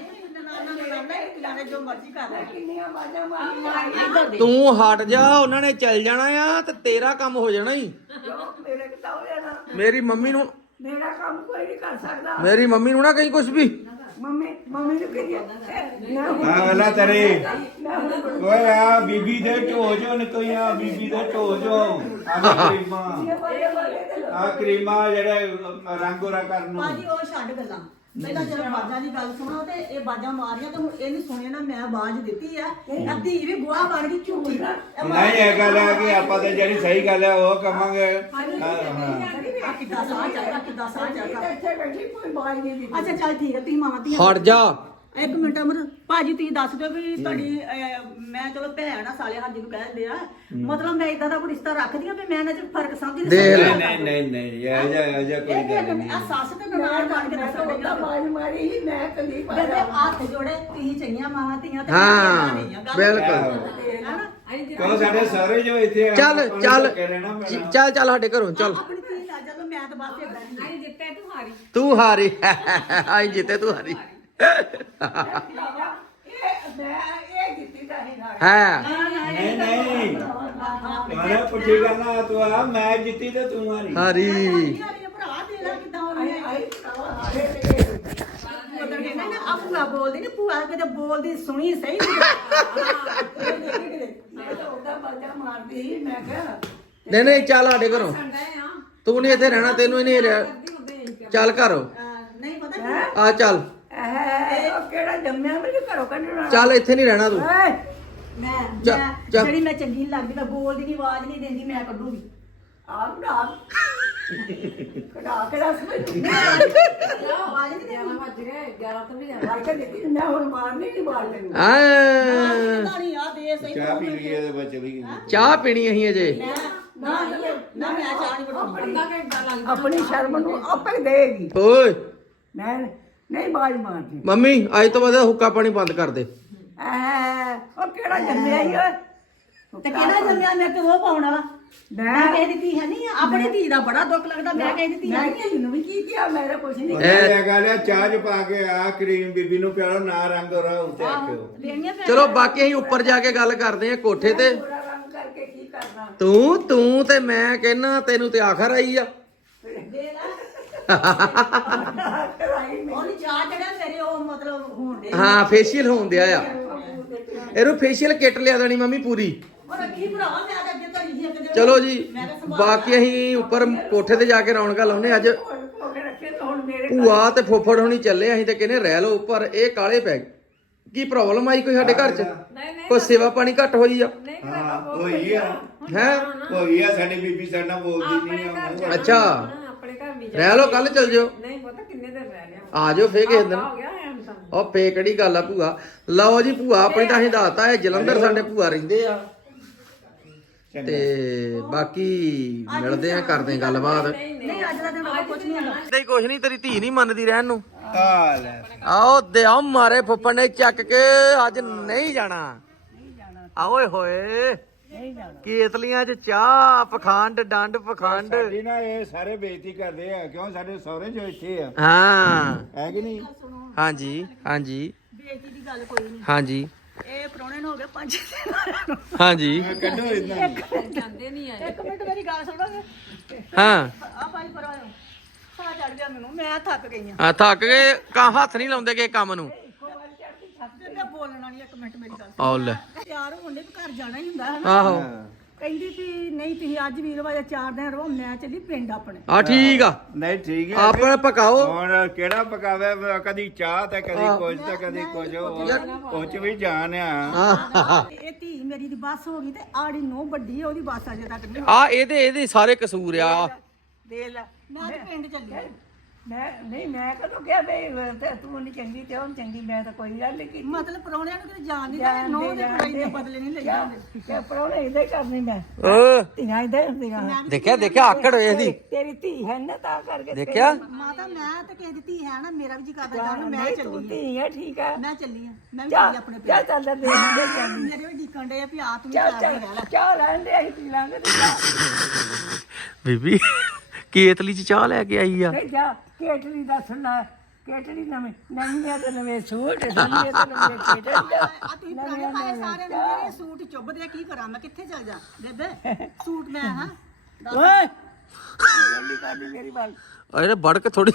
Speaker 2: ਜੋ ਮਰਜ਼ੀ ਕਰ ਲੈ ਕਿੰਨੀਆਂ ਬਾਜਾਂ ਮਾਰੀਆਂ
Speaker 1: ਤੂੰ ਹਟ ਜਾ ਉਹਨਾਂ ਨੇ ਚੱਲ ਜਾਣਾ ਆ ਤੇ ਤੇਰਾ ਕੰਮ ਹੋ ਜਾਣਾ ਹੀ
Speaker 2: ਮੇਰੇ ਕਿਤਾ ਹੋ ਜਾਣਾ
Speaker 1: ਮੇਰੀ ਮੰਮੀ ਨੂੰ
Speaker 2: ਮੇਰਾ ਕੰਮ ਕੋਈ ਨਹੀਂ ਕਰ ਸਕਦਾ
Speaker 1: ਮੇਰੀ ਮੰਮੀ ਨੂੰ ਨਾ ਕਹੀਂ ਕੁਝ ਵੀ
Speaker 2: ਮੰਮੀ ਮੰਮੀ ਨੂੰ ਕਹੀਏ
Speaker 3: ਹਾਂ ਵੇਲਾ ਤੇਰੇ ਓਏ ਆ ਬੀਬੀ ਦੇ ਢੋ ਜੋ ਨਿਕਲਿਆ ਬੀਬੀ ਦੇ ਢੋ ਜੋ ਆ ਕਰੀਮਾਂ ਆ ਕਰੀਮਾਂ ਜਿਹੜੇ ਰੰਗੋਰਾ ਕਰਨ ਨੂੰ
Speaker 2: ਬਾਜੀ ਉਹ ਛੱਡ ਗੱਲਾਂ ਪਹਿਲਾਂ ਜਦੋਂ ਬਾਜਾਂ ਦੀ ਗੱਲ ਸੁਣੋ ਤੇ ਇਹ ਬਾਜਾਂ ਮਾਰੀਆਂ ਤੇ ਹੁਣ ਇਹਨੇ ਸੁਣਿਆ ਨਾ ਮੈਂ ਆਵਾਜ਼ ਦਿੱਤੀ ਆ ਅੱਧੀ ਵੀ ਗੋਹਾ ਬਣ ਗਈ ਝੂਠੀ
Speaker 3: ਨਹੀਂ ਇਹ ਗੱਲ ਹੈ ਕਿ ਆਪਾਂ ਤੇ ਜਿਹੜੀ ਸਹੀ ਗੱਲ ਹੈ ਉਹ ਕਵਾਂਗੇ ਹਾਂ
Speaker 2: ਆ ਕਿੱਦਾਂ ਸਾਹ ਚੜਦਾ ਕਿੱਦਾਂ ਸਾਹ ਚੜਦਾ
Speaker 4: ਇੱਥੇ ਬੈਠੀ ਕੋਈ ਬਾਜ ਨਹੀਂ ਦਿੱਤੀ
Speaker 2: ਅੱਛਾ ਚੱਲ ਠੀਕ ਹੈ ਤੁਸੀਂ ਮਾਵਾਂ ਧੀਆਂ
Speaker 1: ਹਟ ਜਾ
Speaker 2: ਇੱਕ ਮਿੰਟ ਅਮਰ ਭਾਜੀ ਤੁਸੀਂ ਦੱਸ ਦਿਓ ਵੀ ਤੁਹਾਡੀ ਅਹ, ਮੈਂ ਚਲੋ ਭੈਣ ਆ ਸਾਲੇ ਹਾਜੀ ਨੂੰ ਕਹਿੰਦੇ ਆ ਮਤਲਬ ਮੈਂ ਇਦਾਂ ਦਾ ਕੋਈ ਰਿਸ਼ਤਾ ਰੱਖਦੀ ਆ ਵੀ ਮੈਂ ਇਹਨਾਂ ਚ ਫਰਕ ਸਮਝਦੀ
Speaker 1: ਦੇਖ ਲੈ।
Speaker 3: ਨਹੀਂ ਨਹੀਂ ਨਹੀਂ ਇਹ ਜਾ ਇਹ ਜਾ ਕੋਈ
Speaker 2: ਇਹ
Speaker 3: ਗੱਲ
Speaker 2: ਕਿ
Speaker 3: ਨਹੀਂ
Speaker 2: ਆ ਸੱਸ ਤੇ ਨਨਾਣ ਬਣ ਕੇ
Speaker 4: ਮੈਂ ਤਾਂ
Speaker 2: ਦੱਸਣ
Speaker 4: ਉਹਦਾ ਬਾਜ ਮਾਰੀ ਸੀ ਮੈਂ ਕਦੀ
Speaker 2: ਬੇਬੇ
Speaker 4: ਪਾਇਆ
Speaker 2: ਹੱਥ ਜੋੜੇ ਤੁਸੀਂ ਚੰਗੀਆਂ ਮਾਵਾਂ ਧੀਆਂ ਤੇ
Speaker 1: ਹਾਂ ਬਿਲਕੁਲ
Speaker 2: ਹਨਾ
Speaker 3: ਕਿਉਂ ਸਾਡੇ ਸਾਰੇ ਜੋ ਇੱਥੇ ਆ,
Speaker 1: ਚੱਲ
Speaker 3: ਆਪਾਂ ਨੂੰ
Speaker 1: ਚੱਲ
Speaker 3: ਧੱਕੇ ਰਹਿਣਾ ਪੈਣਾ।
Speaker 1: ਚੱਲ ਚੱਲ ਸਾਡੇ ਘਰੋਂ ਚੱਲ
Speaker 2: ਆਪਣੀ ਧੀ ਲਾ ਜਦੋਂ ਮੈਂ ਤਾਂ ਬਸ ਏਦਾਂ ਨਹੀਂ
Speaker 5: ਜਿੱਤੇ ਤੂੰ ਹਾਰੀ
Speaker 1: ਤੂੰ ਹਾਰੀ ਆਈ ਜਿੱਤੇ ਤੂੰ ਹਾਰੀ
Speaker 4: ਇਹ ਮੈਂ ਇਹ ਦਿੱਤੀ ਤਾਂ ਹੀ ਨਾਲ
Speaker 1: ਹੈ
Speaker 3: ਨਹੀਂ ਨਹੀਂ ਮਾਰੇ ਪੁੱਠੀ ਕਰਨਾ ਤੂੰ ਆ ਮੈਂ ਜਿੱਤੀ ਤੇ ਤੂੰ ਹਾਰੀ
Speaker 1: ਹਾਰੀ
Speaker 2: ਭਰਾ ਦੇ ਲੈ ਕਿਦਾਂ ਹੋ
Speaker 4: ਆਈ
Speaker 2: ਰਿਹਾ
Speaker 4: ਆਈ ਭਰਾਵਾ ਹਾਰੇ ਤੇ
Speaker 2: ਉਦੋਂ ਕਹਿੰਦੇ ਨਾ ਆ ਭੂਆ ਬੋਲਦੀ ਨੀ ਭੂਆ ਕਿਤੇ ਬੋਲਦੀ ਸੁਣੀ ਸਹੀ
Speaker 4: ਮੈਂ ਤਾਂ ਉਹਦਾ ਬਾਜਾ ਮਾਰਦੀ ਸੀ ਮੈਂ ਕਿਹਾ
Speaker 1: ਨਹੀਂ ਨਹੀਂ ਚੱਲ ਸਾਡੇ ਘਰੋਂ
Speaker 5: ਸੰਡਾ ਆ
Speaker 1: ਤੂੰ ਨਹੀਂ ਇੱਥੇ ਰਹਿਣਾ ਤੈਨੂੰ ਹੀ ਨਹੀਂ ਰਹਿ
Speaker 5: ਕਰਦੀ ਹੁੰਦੇ ਅਸੀਂ
Speaker 1: ਚੱਲ ਘਰੋਂ
Speaker 2: ਨਹੀਂ ਪਤਾ
Speaker 4: ਹੈਂ?
Speaker 1: ਆ ਚੱਲ
Speaker 4: ਇਹ ਉਹ ਕਿਹੜਾ ਜੰਮਿਆ ਮੈਨੂੰ ਘਰੋਂ ਕੱਢਣਾ
Speaker 1: ਚੱਲ ਇੱਥੇ ਨਹੀਂ ਰਹਿਣਾ ਤੂੰ
Speaker 4: ਓਏ
Speaker 2: ਮੈਂ
Speaker 1: ਚੱਲ,
Speaker 2: ਮੈਂ
Speaker 1: ਚੱਲ।
Speaker 2: ਜਿਹੜੀ ਮੈਂ ਚੰਗੀ ਨੀ ਲੱਗਦੀ ਮੈਂ ਬੋਲਦੀ ਨਹੀਂ ਆਵਾਜ਼ ਨਹੀਂ ਦਿੰਦੀ ਮੈਂ ਕੱਢੂਗੀ
Speaker 4: ਆ ਬੜਾ ਕਢਾ ਕੇ ਦੱਸ ਮੈਨੂੰ
Speaker 2: ਆਵਾਜ਼ ਨਹੀਂ
Speaker 5: ਗਿਆਰਾਂ
Speaker 2: ਦਿੰਦੀ
Speaker 5: ਵੱਜ ਗਏ ਗਿਆਰਾਂ ਤੋਂ ਵੀ ਜ਼ਿਆਦਾ
Speaker 4: ਆ ਕੇ ਦੇਖੀ ਮੈਂ ਹੁਣ ਮਾਰਨੀ ਨਹੀਂ ਮਾਰ ਲੈਣੀ
Speaker 1: ਆ
Speaker 2: ਨਹੀਂ ਆ ਦੇ ਸਹੀ
Speaker 3: ਚਾਹ ਪੀ ਲਈ ਇਹਦੇ ਵਿੱਚ ਚਲੀ ਗਈ
Speaker 1: ਚਾਹ ਪੀਣੀ ਅਸੀਂ ਅਜੇ
Speaker 2: ਮੈਂ ਨਾ ਨਾ ਮੈਂ ਚਾਹ ਨਹੀਂ ਬਣਾਉਂਦੀ
Speaker 5: ਅੱਧਾ ਘੰਟਾ ਲੱਗ
Speaker 4: ਆਪਣੀ ਸ਼ਰਮ ਨੂੰ ਆਪੇ ਦੇਗੀ
Speaker 1: ਓਏ
Speaker 4: ਮੈਂ ਨਹੀਂ ਬਾਜ ਮਾਰਦੀ
Speaker 1: ਮੰਮੀ ਅੱਜ ਤੋਂ ਬਾਅਦ ਹੁੱਕਾ ਪਾਣੀ ਬੰਦ ਕਰ ਦੇ
Speaker 4: ਐ ਉਹ ਕਿਹੜਾ ਜੰਮਿਆ ਈ ਓਏ
Speaker 2: ਤੇ ਕਿਹੜਾ ਜੰਮਿਆ ਮੈਂ ਤੇ ਉਹ ਪਾਉਣ ਵਾਲਾ ਮੈਂ
Speaker 4: ਮੈਂ
Speaker 2: ਕਿਸੇ ਦੀ ਧੀ ਹੈ ਨਹੀਂ ਆਪਣੀ ਧੀ ਦਾ ਬੜਾ ਦੁੱਖ ਲੱਗਦਾ ਮੈਂ ਕਿਸੇ ਦੀ ਧੀ
Speaker 4: ਮੈਂ
Speaker 2: ਹੈ
Speaker 4: ਕਿਸੇ ਨੂੰ ਵੀ ਕੀ ਕਿਹਾ ਮੇਰਾ ਕੁਛ ਨਹੀਂ
Speaker 3: ਇਹ ਗੱਲ ਆ ਚਾਹ ਚ ਪਾ ਕੇ ਆ ਕਰੀਮ ਬੀਬੀ ਨੂੰ ਪਿਆਰੋ ਨਾ ਰੰਗ ਰਾ ਉੱਤੇ ਆਖਿਓ
Speaker 2: ਲੈਣੀਆਂ
Speaker 1: ਚਲੋ ਬਾਕੀ ਅਸੀਂ ਉੱਪਰ ਜਾ ਕੇ ਗੱਲ ਕਰਦੇ ਆ ਕੋਠੇ ਤੇ
Speaker 4: ਪੂਰਾ ਰੰਗ ਕਰਕੇ ਕੀ ਕਰਨਾ
Speaker 1: ਤੂੰ ਤੂੰ ਤੇ ਮੈਂ ਕਹਿਣਾ ਤੈਨੂੰ ਤੇ ਆਖਰ ਆਈ ਆ
Speaker 2: ਦੇ ਲੈ
Speaker 4: ਕਰਾਈ ਮੈਂ
Speaker 2: ਉਹਨੇ ਚਾਹ ਚੜਿਆ ਤੇਰੇ ਉਹ ਮਤਲਬ ਹੋਣ ਦੇ
Speaker 1: ਹਾਂ ਫੇਸ਼ੀਅਲ ਹੋਣ ਦਿਆ ਆ ਇਹਨੂੰ ਫੇਸ਼ੀਅਲ ਕਿੱਟ ਲਿਆ ਦੇਣੀ ਮੰਮੀ ਪੂਰੀ
Speaker 2: ਉਹ ਰੱਖੀ ਭਰਾਵਾ ਮੈਂ ਤਾਂ ਅੱਗੇ ਧਰੀ ਸੀ ਇੱਕ ਦਿਨ
Speaker 1: ਚਲੋ ਜੀ
Speaker 2: ਮੈਂ ਤਾਂ ਸੰਭਾਲ
Speaker 1: ਬਾਕੀ ਅਸੀਂ ਉੱਪਰ ਕੋਠੇ ਤੇ ਜਾ ਕੇ ਰੌਣਕਾਂ ਲਾਉਨੇ ਅੱਜ
Speaker 4: ਹੋ ਕੇ ਰੱਖੇ ਤਾਂ ਹੁਣ ਮੇਰੇ
Speaker 1: ਭੂਆ ਤੇ ਫੁੱਫੜ ਹੋਣੀ ਚੱਲੇ ਅਸੀਂ ਤੇ ਕਹਿੰਦੇ ਰਹਿ ਲਓ ਉੱਪਰ ਇਹ ਕਾਲੇ ਪੈ ਗਏ ਕੀ ਪ੍ਰੋਬਲਮ ਆਈ ਕੋਈ ਸਾਡੇ ਘਰ 'ਚ
Speaker 5: ਨਹੀਂ ਨਹੀਂ
Speaker 1: ਕੋਈ ਸੇਵਾ ਪਾਣੀ ਘੱਟ ਹੋਈ ਆ
Speaker 5: ਨਹੀਂ
Speaker 3: ਹਾਂ ਹੋਈ ਆ
Speaker 1: ਹੈ
Speaker 3: ਹੋਈ ਆ ਸਾਡੀ ਬੀਬੀ ਸਾਡੇ ਨਾਲ ਬੋਲਦੀ ਨਹੀਂ ਆ
Speaker 1: ਅੱਛਾ
Speaker 5: ਆਪਣੇ ਘਰ ਵੀ
Speaker 1: ਰਹਿ ਲਓ ਕੱਲ ਚੱਲ ਜਿਓ
Speaker 5: ਨਹੀਂ ਪਤਾ ਕਿੰਨੇ ਦਿਨ ਰਹਿ ਲਿਆ
Speaker 1: ਆ ਜਾਓ ਫੇਰ ਕਿਸੇ ਦਿਨ
Speaker 5: ਹੋ ਗਿਆ ਹੈ ਹੁਣ ਤਾਂ
Speaker 1: ਉਹ ਫੇ ਕਿਹੜੀ ਗੱਲ ਆ ਭੂਆ ਲਓ ਜੀ ਭੂਆ ਆਪਣੀ ਤਾਂ ਅਸੀਂ ਦੱਸਤਾ ਇਹ ਜਲੰਧਰ ਸਾਡੇ ਭੂਆ ਰਹਿੰਦੇ ਆ ਤੇ ਬਾਕੀ ਮਿਲਦੇ ਆ ਕਰਦੇ ਆ ਗੱਲਬਾਤ
Speaker 2: ਨਹੀਂ ਅੱਜ ਦਾ ਦਿਨ ਕੁਝ ਨਹੀਂ ਹੈਗਾ
Speaker 1: ਨਹੀਂ ਕੁਛ ਨਹੀਂ ਤੇਰੀ ਧੀ ਨਹੀਂ ਮੰਨਦੀ ਰਹਿਣ ਨੂੰ
Speaker 3: ਆ ਲੈ
Speaker 1: ਆਓ ਦਿਓ ਮਾਰੇ ਫੁੱਫੜ ਨੇ ਚੱਕ ਕੇ ਅੱਜ ਨਹੀਂ ਜਾਣਾ ਆ ਓਏ ਹੋਏ ਕੇਤਲੀਆਂ ਚ ਚਾਹ ਪਖੰਡ ਡੰਡ ਪਖੰਡ
Speaker 3: ਸਾਡੀ ਨਾ ਇਹ ਸਾਰੇ ਬੇਇੱਜ਼ਤੀ ਕਰਦੇ ਆ ਕਿਉਂ ਸਾਡੇ ਸਹੁਰੇ ਜੋ ਇੱਥੇ ਆ
Speaker 1: ਹਾਂ
Speaker 3: ਹੈ ਕਿ ਨਹੀਂ
Speaker 1: ਹਾਂਜੀ ਹਾਂਜੀ
Speaker 2: ਬੇਇੱਜ਼ਤੀ ਦੀ ਗੱਲ ਕੋਈ ਨਹੀਂ
Speaker 1: ਹਾਂਜੀ
Speaker 2: ਇਹ ਪ੍ਰਾਹੁਣੇ ਨੂੰ ਹੋ ਗਏ ਪੰਜ ਦਿਨ
Speaker 1: ਹਾਂਜੀ
Speaker 3: ਕੱਢੋ ਇਦਾਂ
Speaker 5: ਜਾਂਦੇ ਨਹੀਂ ਆਏ
Speaker 2: ਇੱਕ ਮਿੰਟ ਮੇਰੀ ਗੱਲ ਸੁਣੋਗੇ
Speaker 1: ਹਾਂ
Speaker 2: ਆ ਭਾਈ ਪਰ ਆਇਓ ਸਾਹ ਚੜ ਗਿਆ ਮੈਨੂੰ ਮੈਂ ਥੱਕ ਗਈ
Speaker 1: ਆ ਥੱਕ ਗਏ ਕਾ ਹੱਥ ਨਹੀਂ ਲਾਉਂਦੇ ਕਿਸੇ ਕੰਮ ਨੂੰ
Speaker 2: ਆ ਮੈਂ ਬੋਲਣਾ ਨਹੀਂ ਇੱਕ ਮਿੰਟ ਮੇਰੀ ਗੱਲ
Speaker 1: ਆਉ ਲੈ
Speaker 2: ਤਿਆਰ ਹੋਣ ਦੇ ਘਰ ਜਾਣਾ ਹੀ ਹੁੰਦਾ ਹੈ ਨਾ
Speaker 1: ਆਹੋ
Speaker 2: ਕਹਿੰਦੀ ਵੀ ਨਹੀਂ ਤੁਸੀਂ ਅੱਜ ਵੀਰਵਾਰ ਚਾਰ ਦਿਨ ਰਹੋ ਮੈਂ ਚੱਲੀ ਪਿੰਡ ਆਪਣੇ
Speaker 1: ਆ ਠੀਕ ਆ
Speaker 3: ਨਹੀਂ ਠੀਕ ਹੈ
Speaker 1: ਆਪਣਾ ਪਕਾਓ
Speaker 3: ਹੁਣ ਕਿਹੜਾ ਪਕਾਵੇ ਕਦੀ ਚਾਹ ਤੇ ਕਦੀ ਕੁਝ ਤੇ ਕਦੀ ਕੁਝ ਉਹ ਚ ਵੀ ਜਾਣ ਆ
Speaker 1: ਆਹ
Speaker 2: ਇਹ ਧੀ ਮੇਰੀ ਦੀ ਬੱਸ ਹੋ ਗਈ ਤੇ ਆੜੀ ਨੂੰ ਵੱਡੀ ਆ, ਉਹਦੀ ਬੱਸ ਅਜੇ ਤੱਕ ਨਹੀਂ
Speaker 1: ਆ ਇਹਦੇ ਇਹਦੇ ਸਾਰੇ ਕਸੂਰ ਆ
Speaker 2: ਦੇ ਲੈ ਮੈਂ ਤੇ ਪਿੰਡ ਚੱਲੀ ਆ।
Speaker 4: ਮੈਂ ਨਹੀਂ ਮੈਂ ਕਦੋਂ ਕਿਹਾ ਬਈ ਤੇ ਤੂੰ ਨਹੀਂ ਚੰਗੀ ਤੇ ਉਹ ਨੀ ਚੰਗੀ ਮੈਂ ਤਾਂ ਕੋਈ ਗੱਲ ਨਹੀਂ ਕੀਤੀ
Speaker 2: ਮਤਲਬ ਪ੍ਰਾਹੁਣਿਆਂ ਨੂੰ ਕਿਤੇ ਜਾਣ ਨਹੀਂ ਦਿੰਦੇ ਨੌ ਦੇ ਕੋਈ ਦੇ ਬਦਲੇ ਨਹੀਂ ਲਈ ਜਾਂਦੇ
Speaker 4: ਕਿ ਪਰੋਣੇ ਇਦਾਂ ਹੀ ਕਰਨੀ ਮੈਂ
Speaker 1: ਓ
Speaker 4: ਧੀਆਂ ਇਦਾਂ ਹੀ ਹੁੰਦੀਆਂ
Speaker 1: ਦੇਖਿਆ ਦੇਖਿਆ ਆਕੜ ਹੋਏ ਇਹਦੀ
Speaker 4: ਤੇਰੀ ਧੀ ਹੈ ਨਾ ਤਾਂ ਕਰਕੇ
Speaker 1: ਦੇਖਿਆ
Speaker 2: ਮਾਤਾ ਮੈਂ ਤੇ ਕਿਸੇ ਦੀ ਧੀ ਹੈ ਨਾ ਮੇਰਾ ਵੀ ਜੀ ਕਰਦਾ ਜਾਣ ਨੂੰ, ਮੈਂ
Speaker 4: ਨਹੀਂ ਤੂੰ
Speaker 2: ਚੱਲੀ
Speaker 4: ਧੀ ਹੈ ਠੀਕ ਹੈ
Speaker 2: ਆ ਮੈਂ ਚੱਲੀ ਆ ਮੈਂ ਵੀ
Speaker 4: ਜਾ
Speaker 2: ਚੱਲੀ ਆਪਣੇ
Speaker 4: ਜਾ
Speaker 2: ਪਿੰਡ
Speaker 4: ਚੱਲ ਦੇ ਦੇ ਜਾਂਦੀ
Speaker 2: ਮੇਰੇ ਵੀ ਡੀਕਣ ਡੇ ਆ ਵੀ ਆ ਤੂੰ
Speaker 4: ਚਾਹ
Speaker 2: ਚਾਰ ਦਿਨ ਰਹਿ ਲੈ
Speaker 4: ਚਾਹ ਲੈਣ ਦੇ ਅਸੀਂ ਪੀ ਲਾਂਗੇ ਤੇ ਜਾ
Speaker 1: ਬੀਬੀ ਕੇਤਲੀ ਚ ਚਾਹ ਲੈ ਕੇ ਆਈ ਆ
Speaker 4: ਨਹੀਂ ਜਾ ਕੇਟਲੀ ਦਾ ਸੁਣਾ ਕੇਟਲੀ ਨਵੇਂ ਨਵੀਂ ਆ ਤੇ ਨਵੇਂ ਸੂਟ ਨਵੀਂ ਆ ਤੇ ਨਵੇਂ ਕੇਟਲੀ
Speaker 2: ਆ ਤੁਸੀਂ ਪੁਰਾਣੇ ਪਾਏ ਸਾਰੇ ਨੂੰ ਮੇਰੇ ਸੂਟ ਚੁੱਭਦੇ ਆ, ਕੀ ਕਰਾਂ ਮੈਂ ਕਿੱਥੇ ਚੱਲ ਜਾ ਬੇਬੇ ਸੂਟ ਮੈਂ ਹਾਂ
Speaker 4: ਓਏ ਜਲਦੀ ਕਰਦੀ ਮੇਰੀ ਬਾਲ
Speaker 1: ਇਹਨੇ ਬੜਕ ਥੋੜੀ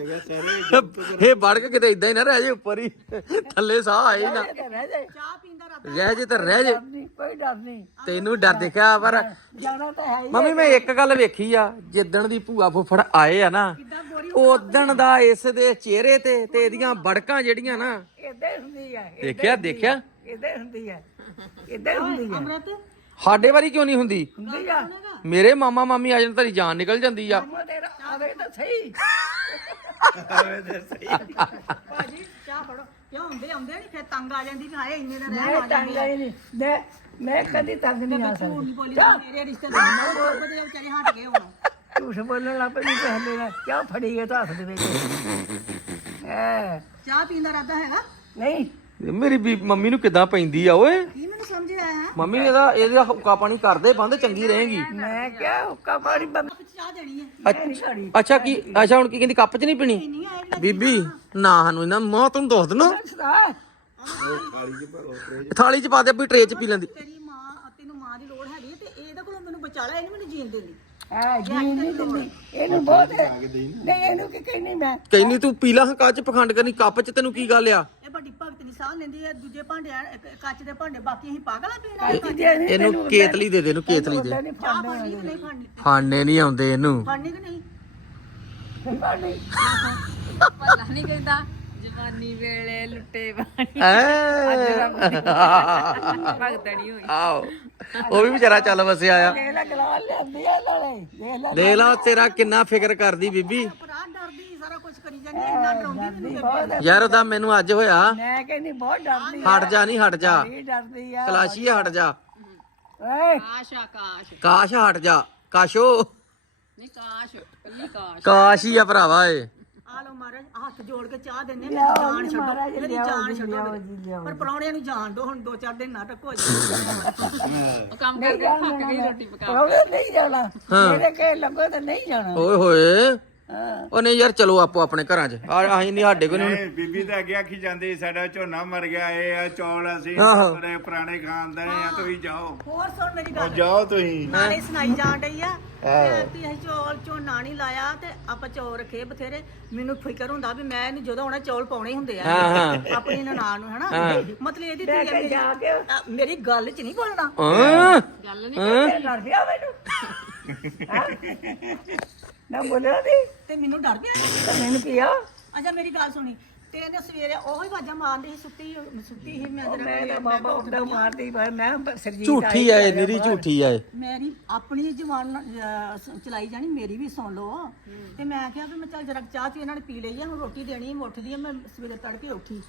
Speaker 1: ਇਹ ਬੜਕ ਕਿਤੇ ਇਦਾਂ ਹੀ ਨਾ ਰਹਿ ਜੇ ਉੱਪਰ ਹੀ ਥੱਲੇ ਸਾਹ ਆਏ ਨਾ
Speaker 4: ਰਹਿ ਜਾ
Speaker 2: ਚਾਹ ਪੀਂਦਾ ਰੱਬ
Speaker 1: ਰਹਿ ਜੇ ਤੇ ਰਹਿ ਜੇ
Speaker 4: ਨਹੀਂ ਕੋਈ ਡਰ ਨਹੀਂ
Speaker 1: ਤੈਨੂੰ ਡਰ ਦਿਖਿਆ ਪਰ
Speaker 4: ਜਾਣਾ ਤਾਂ ਹੈ ਹੀ
Speaker 1: ਮੰਮੀ ਮੈਂ ਇੱਕ ਗੱਲ ਵੇਖੀ ਆ ਜਿੱਦਣ ਦੀ ਭੂਆ ਫੁੱਫੜ ਆਏ ਆ ਨਾ ਉਦਣ ਦਾ ਇਸ ਦੇ ਚਿਹਰੇ ਤੇ ਤੇ ਇਹਦੀਆਂ ਬੜਕਾਂ ਜਿਹੜੀਆਂ ਨਾ
Speaker 4: ਇਦਾਂ ਹੁੰਦੀ ਹੈ
Speaker 1: ਦੇਖਿਆ ਦੇਖਿਆ
Speaker 4: ਇਦਾਂ ਹੁੰਦੀ ਹੈ ਇਦਾਂ ਹੁੰਦੀ ਹੈ
Speaker 2: ਅੰਮ੍ਰਿਤ
Speaker 1: ਸਾਡੇ ਵਾਰੀ ਕਿਉਂ ਨਹੀਂ ਹੁੰਦੀ
Speaker 4: ਹੁੰਦੀ ਆ
Speaker 1: ਮੇਰੇ ਮਾਮਾ ਮਾਮੀ ਆ ਜਾਣ ਤੇਰੀ ਜਾਨ ਨਿਕਲ ਜਾਂਦੀ ਆ
Speaker 4: ਮਾਮਾ ਤੇਰਾ ਆਵੇ ਤਾਂ ਸਹੀ
Speaker 2: ਭਾਜੀ ਚਾਹ ਫੜੋ ਕਿਉਂ ਹੁੰਦੇ ਆਉਂਦੇ ਨਹੀਂ ਫਿਰ ਤੰਗ ਆ ਜਾਂਦੀ ਵੀ ਹਾਏ ਇੰਨੇ ਦਾ ਰਹਿ
Speaker 4: ਮੈਂ
Speaker 2: ਆ
Speaker 4: ਤੰਗ ਆਈ ਨਹੀਂ ਮੈਂ ਮੈਂ ਕਦੀ ਤੰਗ ਨਹੀਂ ਆ
Speaker 2: ਝੂਠ ਨਹੀਂ
Speaker 4: ਸਕਦੀ
Speaker 2: ਬੋਲੀ ਮੇਰੇ ਰਿਸ਼ਤੇਦਾਰ ਬਹੁਤ ਵਧੀਆ ਵਿਚਾਰੇ ਹਟ ਗਏ ਹੁਣ
Speaker 4: ਝੂਠ ਬੋਲਣ ਲੱਗ ਪਈ ਪਹਿਲੇ ਨਾ ਕਿਉਂ ਫੜੀ ਗਏ ਤਾਂ ਹੱਥ ਦੇ ਵਿੱਚ ਹੈ
Speaker 2: ਚਾਹ ਪੀਣ ਦਾ ਇਰਾਦਾ ਹੈਗਾ
Speaker 4: ਨਹੀਂ
Speaker 1: ਮੇਰੀ ਬੀ ਮੰਮੀ ਨੂੰ ਕਿਦਾਂ ਪੈਂਦੀ ਆ ਓਏ
Speaker 2: ਕੀ ਮੈਨੂੰ ਸਮਝ ਆਇਆ
Speaker 1: ਮੰਮੀ ਇਹਦਾ ਇਹਦਾ ਹੁੱਕਾ ਪਾਣੀ ਕਰਦੇ ਬੰਦ ਚੰਗੀ ਰਹੇਗੀ
Speaker 4: ਮੈਂ ਕਿਹਾ ਹੁੱਕਾ ਪਾਣੀ ਬੰਦ
Speaker 2: ਕੱਪ 'ਚ ਚਾਹ ਦੇਣੀ ਹੈ
Speaker 4: ਨਹੀਂ ਛੜੀ
Speaker 1: ਅੱਛਾ ਕੀ ਅੱਛਾ ਹੁਣ ਕੀ ਕਹਿੰਦੀ ਕੱਪ 'ਚ ਨਹੀਂ ਪੀਣੀ
Speaker 2: ਨਹੀਂ ਆਏ
Speaker 1: ਬੀਬੀ ਨਾ ਸਾਨੂੰ ਇਹਨਾਂ ਮਾਂ ਤੁਹਾਨੂੰ ਦੱਸ ਦੇਣਾ
Speaker 4: ਸਦਾ
Speaker 1: ਥਾਲੀ 'ਚ ਪਾ ਦੇ ਵੀ ਟਰੇ 'ਚ ਪੀ ਲੈਂਦੀ
Speaker 2: ਤੇਰੀ ਮਾਂ ਤੈਨੂੰ ਮਾਂ ਦੀ ਲੋੜ ਹੈਗੀ ਹੈ ਤੇ ਇਹਦੇ ਕੋਲੋਂ ਮੈਨੂੰ ਬਚਾ ਲੈ ਇਹਨੂੰ ਮੈਨੂੰ ਜੀਣ ਦੇਣੀ
Speaker 4: ਆ ਜੀ ਨਹੀਂ ਦਿੰਦੀ ਇਹਨੂੰ ਬਹੁਤ ਨਹੀਂ ਇਹਨੂੰ ਕੀ ਕਹਿਣੀ ਮੈਂ
Speaker 1: ਕਹਿੰਦੀ ਤੂੰ ਪੀਲਾ ਹਾਂ ਕੱਚ ਪਖੰਡ ਕਰਨੀ ਕੱਪ 'ਚ ਤੈਨੂੰ ਕੀ ਗੱਲ ਆ
Speaker 2: ਇਹ ਵੱਡੀ ਭਗਤ ਨਹੀਂ ਸਾਹ ਲੈਂਦੀ ਹੈ ਦੂਜੇ ਭਾਂਡੇ ਆ, ਇੱਕ ਕੱਚ ਦੇ ਭਾਂਡੇ ਬਾਕੀ ਅਸੀਂ ਪਾਗਲ ਆ ਪੀਣ
Speaker 4: ਕੱਚ
Speaker 2: ਵਾਲੇ
Speaker 4: ਜੇ ਨਹੀਂ
Speaker 1: ਇਹਨੂੰ ਕੇਤਲੀ ਦੇ ਦੇ ਇਹਨੂੰ ਕੇਤਲੀ ਦੇ
Speaker 4: ਨਹੀਂ
Speaker 2: ਚਾਹ ਫੜਨੀ ਕਿ ਨਹੀਂ ਫੜਨੀ
Speaker 1: ਫਾਣੇ ਨਹੀਂ ਆਉਂਦੇ ਇਹਨੂੰ
Speaker 2: ਫੜਨੀ ਕਿ ਨਹੀਂ
Speaker 4: ਫੜਨੀ
Speaker 5: ਭੱਲਾ ਨਹੀਂ ਕਹਿੰਦਾ ਜਵਾਨੀ ਵੇਲੇ ਲੁੱਟੇ ਬਾਣੀ
Speaker 1: ਐ
Speaker 5: ਭਗਤਣੀ ਹੋਈ
Speaker 1: ਆਓ ਉਹ ਵੀ ਵਿਚਾਰਾ ਚੱਲ ਵਸਿਆ ਆ
Speaker 4: ਇਹ ਲਾ ਗਲਾਸ ਲਿਆਂਦੀ ਆ ਨਾਲੇ ਦੇਖ ਲੈ
Speaker 1: ਦੇਖ ਲਾ ਤੇਰਾ ਕਿੰਨਾ ਫਿਕਰ ਕਰਦੀ ਬੀਬੀ
Speaker 2: ਭਰਾ ਡਰਦੀ ਸਾਰਾ ਕੁਝ ਕਰੀ ਜਾਂਦੀ ਇੰਨਾ ਡਰਾਉਂਦੀ ਮੈਨੂੰ
Speaker 4: ਬਹੁਤ
Speaker 1: ਯਾਰ ਉਹਦਾ ਮੈਨੂੰ ਅੱਜ ਹੋਇਆ
Speaker 4: ਮੈਂ ਕਹਿੰਦੀ ਬਹੁਤ ਡਰਦੀ
Speaker 1: ਹਟ ਜਾ ਨਹੀਂ ਹਟ ਜਾ
Speaker 4: ਨਹੀਂ ਡਰਦੀ ਆ
Speaker 1: ਕਲਾਸ਼ੀ ਹਟ ਜਾ
Speaker 4: ਓਏ
Speaker 5: ਕਾਸ਼ ਆਕਾਸ਼
Speaker 1: ਕਾਸ਼ ਹਟ ਜਾ ਕਾਸ਼ੋ
Speaker 5: ਨਹੀਂ ਕਾਸ਼ ਕੱਲੀ ਕਾਸ਼
Speaker 1: ਕਾਸ਼ ਹੀ ਆ ਭਰਾਵਾ ਏ
Speaker 2: ਆ ਲੋ ਮਹਾਰਾਜ ਹੱਥ ਜੋੜ ਕੇ ਚਾਹ ਦਿੰਨੇ ਮੇਰੀ ਜਾਨ ਛੱਡੋ ਮੇਰੀ ਜਾਨ ਛੱਡੋ ਮੇਰੀ। ਪਰ ਪਰੌਣਿਆਂ ਨੂੰ ਜਾਣ ਦੋ ਹੁਣ ਦੋ ਚਾਰ ਦਿਨ ਨਾਟਕ ਹੋ ਜਾਏ
Speaker 5: ਉਹ ਕੰਮ ਕਰਕੇ ਥੱਕ ਗਈ ਰੋਟੀ ਪਕਾ
Speaker 4: ਪ੍ਰੋਬਲਮ ਨਹੀਂ ਜਾਣਾ ਮੇਰੇ ਕੇ ਲੱਗੋ ਤਾਂ ਨਹੀਂ ਜਾਣਾ
Speaker 1: ਓਏ ਹੋਏ
Speaker 4: ਹਾਂ
Speaker 1: ਉਹ ਨਹੀਂ ਯਾਰ ਚਲੋ ਆਪੋ ਆਪਣੇ ਘਰਾਂ 'ਚ ਆ ਅਸੀਂ ਨਹੀਂ ਸਾਡੇ ਕੋਲ ਨਹੀਂ
Speaker 3: ਇਹ ਬੀਬੀ ਤਾਂ ਅੱਗੇ ਆਖੀ ਜਾਂਦੀ ਸਾਡਾ ਝੋਨਾ ਮਰ ਗਿਆ ਇਹ ਆ ਚੌਲ ਅਸੀਂ
Speaker 1: ਆਹੋ।
Speaker 3: ਬੜੇ ਪੁਰਾਣੇ ਖਾਨਦਾਨ ਆ ਤੁਸੀਂ ਜਾਓ
Speaker 2: ਹੋਰ ਸੁਣ ਮੇਰੀ
Speaker 3: ਉਹ
Speaker 2: ਗੱਲ
Speaker 3: ਜਾਓ ਤੁਸੀਂ
Speaker 2: ਨਾਲੇ ਸੁਣਾਈ ਜਾਣ ਡਈ ਆ ਤੇ ਅਸੀਂ ਚੌਲ ਝੋਨਾ ਨਹੀਂ ਲਾਇਆ ਤੇ ਆਪਾਂ ਚੌਲ ਰੱਖੇ ਬਥੇਰੇ ਮੈਨੂੰ ਫਿਕਰ ਹੁੰਦਾ ਵੀ ਮੈਂ ਇਹਨੂੰ ਜਦੋਂ ਆਉਣਾ ਚੌਲ ਪਾਉਣੇ ਹੁੰਦੇ ਆ
Speaker 1: ਹਾਂ, ਹਾਂ।
Speaker 2: ਆਪਣੀ ਨਨਾਣ ਨੂੰ ਹਨਾ ਮਤਲਬ ਇਹਦੀ ਧੀ
Speaker 4: ਲੈ
Speaker 2: ਆ
Speaker 4: ਕੇ
Speaker 2: ਮੇਰੀ-
Speaker 4: ਜਾ ਕੇ
Speaker 2: ਆ, ਮੇਰੀ ਗੱਲ 'ਚ ਨਹੀਂ ਬੋਲਣਾ
Speaker 1: ਹਾਂ
Speaker 5: ਗੱਲ ਨਹੀਂ
Speaker 4: ਇਹ ਡਰ ਗਿਆ ਮੈਨੂੰ ਹਾਂ ਨਾ ਬੋਲਿਆ ਨਹੀਂ
Speaker 2: ਤੇ ਮੈਨੂੰ ਡਰ ਗਿਆ
Speaker 4: ਤਾਂ ਮੈਨੂੰ ਪਿਆ
Speaker 2: ਅੱਛਾ ਮੇਰੀ ਗੱਲ ਸੁਣੀ ਤੇ ਇਹਨੇ ਸਵੇਰੇ ਉਹੋ ਹੀ ਵਾਜਾਂ ਮਾਰਦੀ ਸੀ ਸੁੱਤੀ ਸੁੱਤੀ ਸੀ ਮੈਂ ਜਰਾ
Speaker 4: ਮੈਂ ਤਾਂ ਬਾਬਾ ਉੱਡਾ ਮਾਰਦੀ ਪਰ ਮੈਂ ਸਰਜੀਤ
Speaker 1: ਝੂਠੀ ਆਏ ਨਿਰੀ ਝੂਠੀ ਆਏ
Speaker 2: ਮੇਰੀ ਆਪਣੀ ਜਵਾਨ ਅਹ, ਚਲਾਈ ਜਾਣੀ ਮੇਰੀ ਵੀ ਸੁਣ ਲਓ ਤੇ ਮੈਂ ਕਿਹਾ ਵੀ ਮੈਂ ਚੱਲ ਜਰਾ ਚਾਹ ਚੀ ਇਹਨਾਂ ਨੇ ਪੀ ਲਈ ਆ ਹੁਣ ਰੋਟੀ ਦੇਣੀ ਮੈਂ ਉੱਠਦੀ ਆ ਮੈਂ ਸਵੇਰੇ ਤੜਕੇ ਉੱਠੀ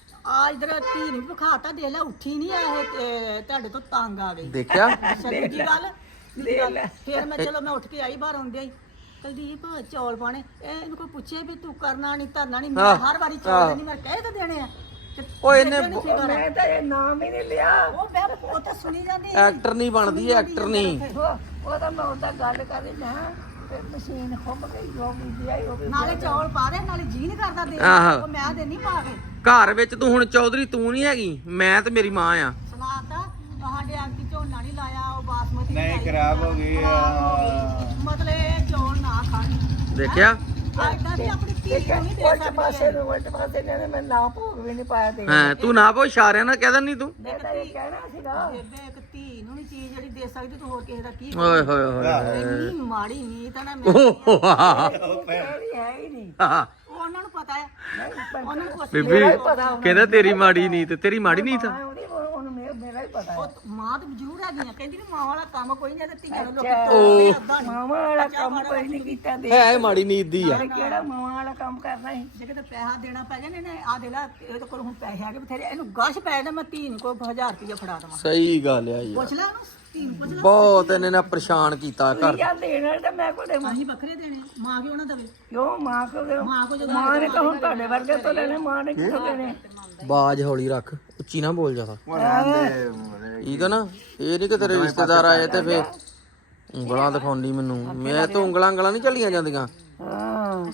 Speaker 2: ਆ ਇਧਰ ਧੀ ਨੂੰ ਵਿਖਾਤਾ ਦੇ ਲੈ ਉੱਠੀ ਨਹੀਂ ਇਹ ਤੇ ਤੁਹਾਡੇ ਤੋਂ ਤੰਗ ਆ ਗਈ
Speaker 1: ਦੇਖਿਆ
Speaker 2: ਸੱਚੀ ਗੱਲ ਦੂਜੀ ਗੱਲ, ਫਿਰ ਮੈਂ ਚਲੋ ਮੈਂ ਉੱਠ ਕੇ ਆਈ ਬਾਹਰ ਆਉਂਦੇ ਹੀ ਕੁਲਦੀਪ ਚੌਲ ਪਾਣੇ ਇਹ ਇਹਨੂੰ ਕੋਈ ਪੁੱਛੇ ਵੀ ਤੂੰ ਕਰਨਾ ਨਹੀਂ ਧਰਨਾ ਨਹੀਂ ਮੈਂ ਹਰ ਵਾਰੀ ਚੌਲ ਦੇਣੀ ਮੈਂ ਕਹਿ ਤਾਂ ਦੇਣੇ ਆ ਤੇ
Speaker 1: ਓਏ ਇਹਨੇ
Speaker 2: ਦੇਣੇ ਨੀ ਫਿਕਰ ਆ।
Speaker 4: ਮੈਂ ਤਾਂ ਇਹ ਨਾਮ ਹੀ ਨਹੀਂ ਲਿਆ
Speaker 2: ਉਹ ਮੈਂ ਉਹ ਤਾਂ ਸੁਣੀ ਜਾਂਦੀ
Speaker 1: ਐਕਟਰ ਨਹੀਂ ਬਣਦੀ ਐਕਟਰ ਨਹੀਂ
Speaker 4: ਉਹ ਉਹ ਤਾਂ ਮੈਂ ਉਹਦਾ ਗੱਲ ਕਰੀ ਮੈਂ ਤੇ ਮਸ਼ੀਨ ਖੁੱਬ ਗਈ ਜੋ ਵੀ ਆਈ ਉਹ ਵੀ
Speaker 2: ਨਾਲੇ ਚੌਲ ਪਾ ਦੇ ਨਾਲੇ ਜੀ ਨਹੀਂ ਕਰਦਾ ਦੇ
Speaker 1: ਆਹੋ।
Speaker 2: ਉਹ ਮੈਂ ਦੇਣੀ ਪਾ ਕੇ
Speaker 1: ਘਰ ਵਿੱਚ ਤੂੰ ਹੁਣ ਚੌਧਰੀ ਤੂੰ ਨਹੀਂ ਹੈਗੀ ਮੈਂ ਤੇ ਮੇਰੀ ਮਾਂ ਆ
Speaker 2: ਸਲਾਤਾ ਸਾਡੇ ਆਂਟੀ ਝੋਨਾ ਨਹੀਂ ਲਾਇਆ ਉਹ ਬਾਸਮਤੀ
Speaker 3: ਨਹੀਂ,
Speaker 2: ਲਾਈ।
Speaker 3: ਖਰਾਬ ਹੋ ਗਈ ਆ।
Speaker 2: ਖਰਾਬ ਹੋ ਗਈ। ਮਤਲਬ ਇਹ ਚੌਲ ਨਾ ਖਾਣ
Speaker 1: ਦੇਖਿਆ
Speaker 2: ਆਇਦਾ ਵੀ ਆਪਣੀ ਧੀ ਨੂੰ ਨਹੀਂ ਦੇ
Speaker 4: ਉਲਟ
Speaker 2: ਸਕਦੀ
Speaker 4: ਪਾਸੇ ਨੂੰ ਉਲਟ ਪਾਸੇ ਨੇ ਮੈਂ ਨਾ ਭੋਗ ਵੀ ਨਹੀਂ ਪਾਇਆ ਤੇ
Speaker 1: ਹਾਂ ਤੂੰ ਨਾ ਪੋ ਇਸ਼ਾਰਿਆਂ ਨਾਲ ਕਹਿ ਦਿੰਦੀ ਤੂੰ
Speaker 4: ਮੈਂ ਤਾਂ ਇਹ ਕਹਿਣਾ ਸੀਗਾ
Speaker 2: ਬੇਬੇ ਇੱਕ ਧੀ ਨੂੰ ਨਹੀਂ ਚੀਜ਼ ਜਿਹੜੀ ਦੇ ਸਕਦੀ ਤੂੰ ਹੋਰ ਕਿਸੇ ਦਾ ਕੀ
Speaker 1: ਓਏ ਹੋਏ ਹੋਏ
Speaker 2: ਇੰਨੀ ਮਾੜੀ ਨਹੀਂ ਤਾਂ ਨਾ ਮੈਂ
Speaker 1: ਓਹ ਵਾਹ
Speaker 4: ਤੇਰੀ ਹੈ ਹੀ ਨਹੀਂ
Speaker 2: ਉਹਨਾਂ ਨੂੰ ਪਤਾ ਹੈ ਉਹਨਾਂ ਨੂੰ ਕੁਛ
Speaker 1: ਬੀਬੀ ਕਹਿੰਦਾ ਤੇਰੀ ਮਾੜੀ ਨਹੀਂ ਤੇ ਤੇਰੀ ਮਾੜੀ ਨਹੀਂ ਤਾਂ
Speaker 4: ਮੈਂ ਉਹਦੀ ਉਹਨੂੰ ਮੇਰਾ ਮੇਰਾ ਹੀ ਪਤਾ ਹੈ
Speaker 2: ਉਹ ਮਾਂ ਤਾਂ ਜ਼ਰੂਰ ਹੈਗੀ ਆ ਕਹਿੰਦੀ ਵੀ ਮਾਂ ਵਾਲਾ ਕੰਮ ਕੋਈ ਨਹੀਂ ਤੇ ਧੀਆਂ ਨੂੰ
Speaker 4: ਅੱਛਾ।
Speaker 2: ਲੋਕੀ ਅੱਧਾ ਨਹੀਂ
Speaker 4: ਮਾਮਾ ਵਾਲਾ ਕੰਮ ਕੋਈ ਨਹੀਂ ਕੀਤਾ ਦੇ
Speaker 1: ਹੈ ਮਾੜੀ ਨੀਤ ਦੀ ਆ
Speaker 4: ਕਿਹੜਾ ਮਾਮਾ ਵਾਲਾ ਕੰਮ ਕਰਨਾ ਸੀ
Speaker 2: ਜੇ ਕਿਤੇ ਪੈਸਾ ਦੇਣਾ ਪੈ ਜਾਣੇ ਨੇ ਆ ਦੇ ਲੈ ਇਹਦੇ ਕੋਲ ਹੁਣ ਪੈਸੇ ਹੈਗੇ ਬਥੇਰੇ ਇਹਨੂੰ ਗਸ਼ ਪੈ ਜਾਣਾ ਮੈਂ ਧੀ ਨੂੰ ਕੋਈ ਹਜ਼ਾਰ ਰੁਪਇਆ ਫੜਾ ਦੇਵਾਂ
Speaker 1: ਸਹੀ ਗੱਲ ਆ ਯਾਰ
Speaker 2: ਪੁੱਛ ਲੈ ਉਹਨੂੰ ਧੀ ਨੂੰ ਪੁੱਛ ਲੈ
Speaker 1: ਬਹੁਤ ਇਹਨੇ ਨਾ ਪਰੇਸ਼ਾਨ ਕੀਤਾ ਘਰ
Speaker 4: ਜਾਂ ਦੇਣ ਵਾਲੇ ਤਾਂ ਮੈਂ ਕੋਲੇ
Speaker 2: ਅਸੀਂ ਵੱਖਰੇ ਦੇਣੇ ਮਾਂ ਕਿਉਂ ਨਾ ਦੇਵੇ
Speaker 4: ਕਿਉਂ ਮਾਂ ਕੋ ਦਿਓ?
Speaker 2: ਮਾਂ ਕੋ ਜਦੋਂ
Speaker 4: ਮਾਂ ਨੇ ਤਾਂ ਹੁਣ ਤੁਹਾਡੇ ਵਰਗੇ ਤੋਂ ਲੈਣੇ ਮਾਂ ਨੇ ਕਿੱਥੋਂ ਦੇਣੇ
Speaker 1: ਬਾਜ ਹੌਲੀ ਰੱਖ ਉੱਚੀ ਨਾ ਬੋਲ ਜਾ
Speaker 3: ਉਹ ਰਹਿੰਦੇ
Speaker 1: ਠੀਕ ਆ ਨਾ ਇਹ ਨਹੀਂ ਕਿ ਤੇਰੇ ਰਿਸ਼ਤੇਦਾਰ ਆਏ ਤੇ ਫੇਰ ਉਂਗਲਾਂ ਦਿਖਾਉਂਦੀ ਮੈਨੂੰ ਮੈਂ ਤਾਂ ਉਂਗਲਾਂ ਉਂਗਲਾਂ ਨਹੀਂ ਚੱਲੀਆਂ ਜਾਂਦੀਆਂ
Speaker 4: ਹਾਂ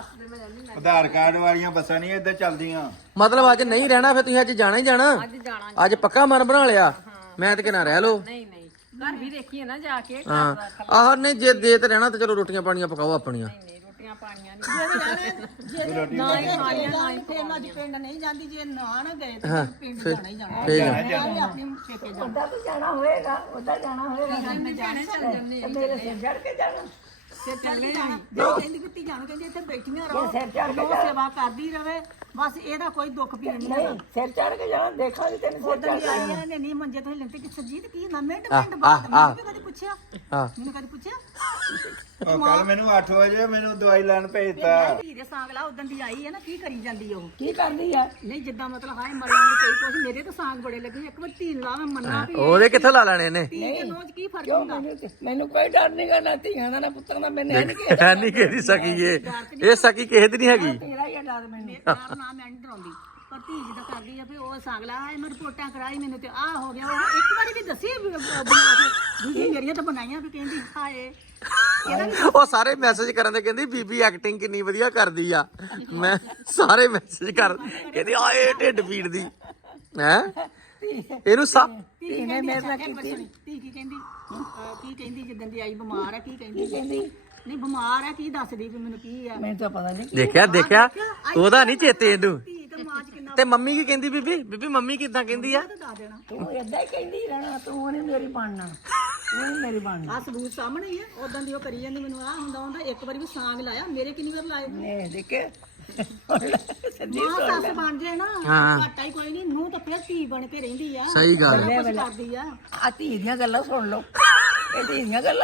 Speaker 3: ਆਧਾਰ ਕਾਰਡ ਵਾਲੀਆਂ ਬੱਸਾਂ ਨਹੀਂ ਇੱਧਰ ਚੱਲਦੀਆਂ
Speaker 1: ਮਤਲਬ ਅੱਜ ਨਹੀਂ ਰਹਿਣਾ ਫੇਰ ਤੁਸੀਂ ਅੱਜ ਜਾਣਾ ਹੀ ਜਾਣਾ
Speaker 5: ਅੱਜ ਜਾਣਾ
Speaker 1: ਅੱਜ ਪੱਕਾ ਮਨ ਬਣਾ ਲਿਆ ਮੈਂ ਤੇ ਕਿਨਾ ਰਹਿ ਲੋ
Speaker 5: ਨਹੀਂ ਨਹੀਂ ਘਰ ਵੀ ਦੇਖੀਏ ਨਾ ਜਾ ਕੇ
Speaker 1: ਹਾਂ ਆਹ ਨਹੀਂ ਜੇ ਦੇ ਤੇ ਰਹਿਣਾ ਤੇ ਚਲੋ ਰੋਟੀਆਂ ਪਾਣੀਆਂ ਪਕਾਓ ਆਪਣੀਆਂ
Speaker 5: ਨਹੀਂ ਰੋਟੀਆਂ ਪਾਣੀਆਂ ਨਹੀਂ
Speaker 2: ਜੇ ਨਾ ਇਹ ਮਾਰੀਆਂ ਨਾ ਫੇਰ ਮੈਂ ਅੱਜ ਪਿੰਡ ਨਹੀਂ ਜਾਂਦੀ ਜੇ ਨਾ ਨਾ ਗਏ ਤੇ ਪਿੰਡ ਜਾਣਾ ਹੀ ਜਾਣਾ
Speaker 1: ਠੀਕ ਆ
Speaker 2: ਮੈਂ ਵੀ ਆਪਣੀ ਠੇਕੇ ਜਾਣਾ
Speaker 4: ਉੱਦਾਂ ਤਾਂ ਜਾਣਾ ਹੋਏਗਾ ਉੱਦਾਂ ਜਾਣਾ ਹੋਏਗਾ
Speaker 5: ਮੈਂ ਜਾਣੇ ਚੱਲ ਜੰਨੇ
Speaker 4: ਤੇ ਮੇਰੇ ਸਿਰ ਜੜ ਕੇ ਜਾਣਾ
Speaker 2: ਸਿਰ ਚੜ ਕੇ ਜਾਣਾ ਜੇ ਕਹਿੰਦੀ ਕਿ ਧੀਆਂ ਨੂੰ ਕਹਿੰਦੀ ਇੱਥੇ ਬੈਠੀਆਂ ਰਹੋ ਉਹ ਸੇਵਾ ਕਰਦੀ ਰਵੇ ਬਸ ਇਹਦਾ ਕੋਈ ਦੁੱਖ ਪੀਣ ਨਹੀਂ
Speaker 4: ਨਹੀਂ ਸਿਰ ਚੜ ਕੇ ਜਾਣਾ ਦੇਖਾਂਗੇ ਤੈਨੂੰ ਸਿਰ
Speaker 2: ਉਦੋਂ ਵੀ ਆਈ ਆ ਨੇ ਨਹੀਂ ਮੰਜੇ ਤੋਂ ਹਿਲਣ ਤੇ ਕਿ ਸਰਜੀਤ ਕੀ ਨਾ ਮਿੰਟ ਮਿੰਟ ਬਾਅਦ ਮੈਨੂੰ ਵੀ ਕਦੀ ਪੁੱਛਿਆ
Speaker 1: ਹਾਂ
Speaker 2: ਮੈਨੂੰ ਕਦੀ ਪੁੱਛਿਆ
Speaker 3: ਉਹ ਕੱਲ ਮੈਨੂੰ ਅੱਠ ਵਜੇ ਮੈਨੂੰ ਦਵਾਈ ਲੈਣ ਭੇਜਤਾ
Speaker 2: ਧੀ ਦੇ ਸਾਂਗ ਲਾ ਉਦੋਂ ਦੀ ਆਈ ਹੈ ਨਾ ਕੀ ਕਰੀ ਜਾਂਦੀ ਉਹ
Speaker 4: ਕੀ ਕਰਦੀ ਆ
Speaker 2: ਨਹੀਂ ਜਿੱਦਾਂ ਮਤਲਬ ਹਾਏ ਮਰਿਆਂਗੇ ਕਈ ਕੁਛ ਮੇਰੇ ਤਾਂ ਸਾਂਗ ਬੜੇ ਲੱਗੇ ਇੱਕ ਵਾਰ ਧੀ ਨੂੰ ਲਾ ਮੈਂ ਮੰਨਾਂ ਵੀ
Speaker 1: ਉਹਦੇ ਕਿੱਥੋਂ ਲਾ ਲੈਣੇ ਨੇ
Speaker 2: ਧੀ ਤੇ ਨੋਚ ਕੀ ਫਰਕ
Speaker 4: ਕਿਉਂ
Speaker 2: ਹੁੰਦਾ
Speaker 4: ਮੈਨੂੰ ਤੇ- ਮੈਨੂੰ ਕੋਈ ਡਰ ਨਹੀਂ ਕਰਨਾ ਧੀਆਂ ਦਾ ਨਾ ਪੁੱਤਾਂ ਦਾ ਮੈਨੂੰ ਹੈ ਨਹੀਂ ਕਿ
Speaker 1: ਹੈ ਨਹੀਂ ਕਿਹਦੀ ਸਕੀ ਇਹ ਇਹ ਸਕੀ ਕਿਸੇ ਦੀ ਨਹੀਂ ਹੈਗੀ
Speaker 4: ਤੇਰਾ ਹੀ ਆ ਡਰ ਮੈਨੂੰ
Speaker 2: ਪਿਆਰ ਨਾ ਮੈਂ ਨਹੀਂ ਡਰਾਉਂਦੀ ਪਰ ਧੀ ਜਿੱਦਾਂ ਕਰਦੀ ਆ ਵੀ ਉਹ ਸਾਂਗ ਲਾ ਹਾਏ ਮੈਂ ਰਿਪੋਰਟਾਂ ਕਰਾਈ ਮੈਨੂੰ ਤੇ ਆਹ ਹੋ ਗਿਆ ਉਹ ਇੱਕ ਵਾਰੀ ਵੀ ਦੱਸੀ ਵੀ ਬਣਾ ਕੇ ਦੂਜੀ ਮੇਰੀਆਂ ਤਾਂ ਬਣਾਈਆਂ ਵੀ ਕਹਿੰਦੀ ਹਾਏ
Speaker 1: ਉਹ ਸਾਰੇ ਮੈਸੇਜ ਕਰਨ ਦੇ ਕਹਿੰਦੀ ਬੀਬੀ ਐਕਟਿੰਗ ਕਿੰਨੀ ਵਧੀਆ ਕਰਦੀ ਆ ਮੈਂ ਸਾਰੇ ਮੈਸੇਜ ਕਰ ਕਹਿੰਦੀ ਆਏ ਢਿੱਡ ਪੀੜ ਦੀ ਹੈ ਇਹਨੂੰ ਸਭ
Speaker 2: ਧੀ ਨੇ ਮੇਰੇ ਨਾਲ ਕੀਤੀ ਧੀ ਕੀ ਕਹਿੰਦੀ ਅਹ ਕੀ ਕਹਿੰਦੀ ਜਿੱਦਾਂ ਦੀ ਆਈ ਬਿਮਾਰ ਆ ਕੀ ਕਹਿੰਦੀ
Speaker 4: ਕਹਿੰਦੀ
Speaker 2: ਨਹੀਂ ਬਿਮਾਰ ਆ ਕੀ ਦੱਸਦੀ ਵੀ ਮੈਨੂੰ ਕੀ ਆ
Speaker 4: ਮੈਨੂੰ ਤਾਂ ਪਤਾ ਨਹੀਂ
Speaker 1: ਦੇਖਿਆ ਦੇਖਿਆ ਉਹਦਾ ਨਹੀਂ ਚੇਤੇ ਇਹਨੂੰ
Speaker 2: ਧੀ ਤੇ ਮਾਂ ਚ ਕਿੰਨਾ
Speaker 1: ਤੇ ਮੰਮੀ ਕੀ ਕਹਿੰਦੀ ਬੀਬੀ ਬੀਬੀ ਮੰਮੀ ਕਿੱਦਾਂ ਕਹਿੰਦੀ ਆ
Speaker 2: ਤਾਂ ਦੱਸ ਦੇਣਾ
Speaker 4: ਤੂੰ ਏਦਾਂ ਹੀ ਕਹਿੰਦੀ ਰਹਿਣਾ ਤੂੰ ਨਹੀਂ ਮੇਰੀ ਬਣਨਾ ਤੂੰ ਨੀ ਮੇਰੀ ਬਣਨਾ
Speaker 2: ਆ ਸਬੂਤ ਸਾਹਮਣੇ ਹੀ ਆ ਉਦੋਂ ਦੀ ਉਹ ਕਰੀ ਜਾਂਦੀ ਮੈਨੂੰ ਆ ਹੁੰਦਾ ਹੁੰਦਾ ਇੱਕ ਵਾਰੀ ਵੀ ਸਾਂਗ ਲਾਇਆ ਮੇਰੇ ਕਿੰਨੀ ਵਾਰ ਲਾਏ
Speaker 4: ਨੇ ਦੇਖੇ ਸੱਜੀ
Speaker 2: ਮਾਂ ਸੱਸ ਬਣ ਜੇ ਨਾ
Speaker 1: ਹਾਂ।
Speaker 2: ਘਾਟਾ ਹੀ ਕੋਈ ਨਹੀਂ ਨੂੰ ਤਾਂ ਫਿਰ ਧੀ ਬਣ ਕੇ ਰਹਿੰਦੀ ਆ
Speaker 1: ਸਹੀ ਗੱਲ
Speaker 2: ਬੜਾ ਕੁਛ ਕਰਦੀ ਆ
Speaker 4: ਆ ਧੀ ਦੀਆਂ ਗੱਲਾਂ ਸੁਣ ਲਓ ਇਹ ਧੀ ਦੀਆਂ ਗੱਲਾਂ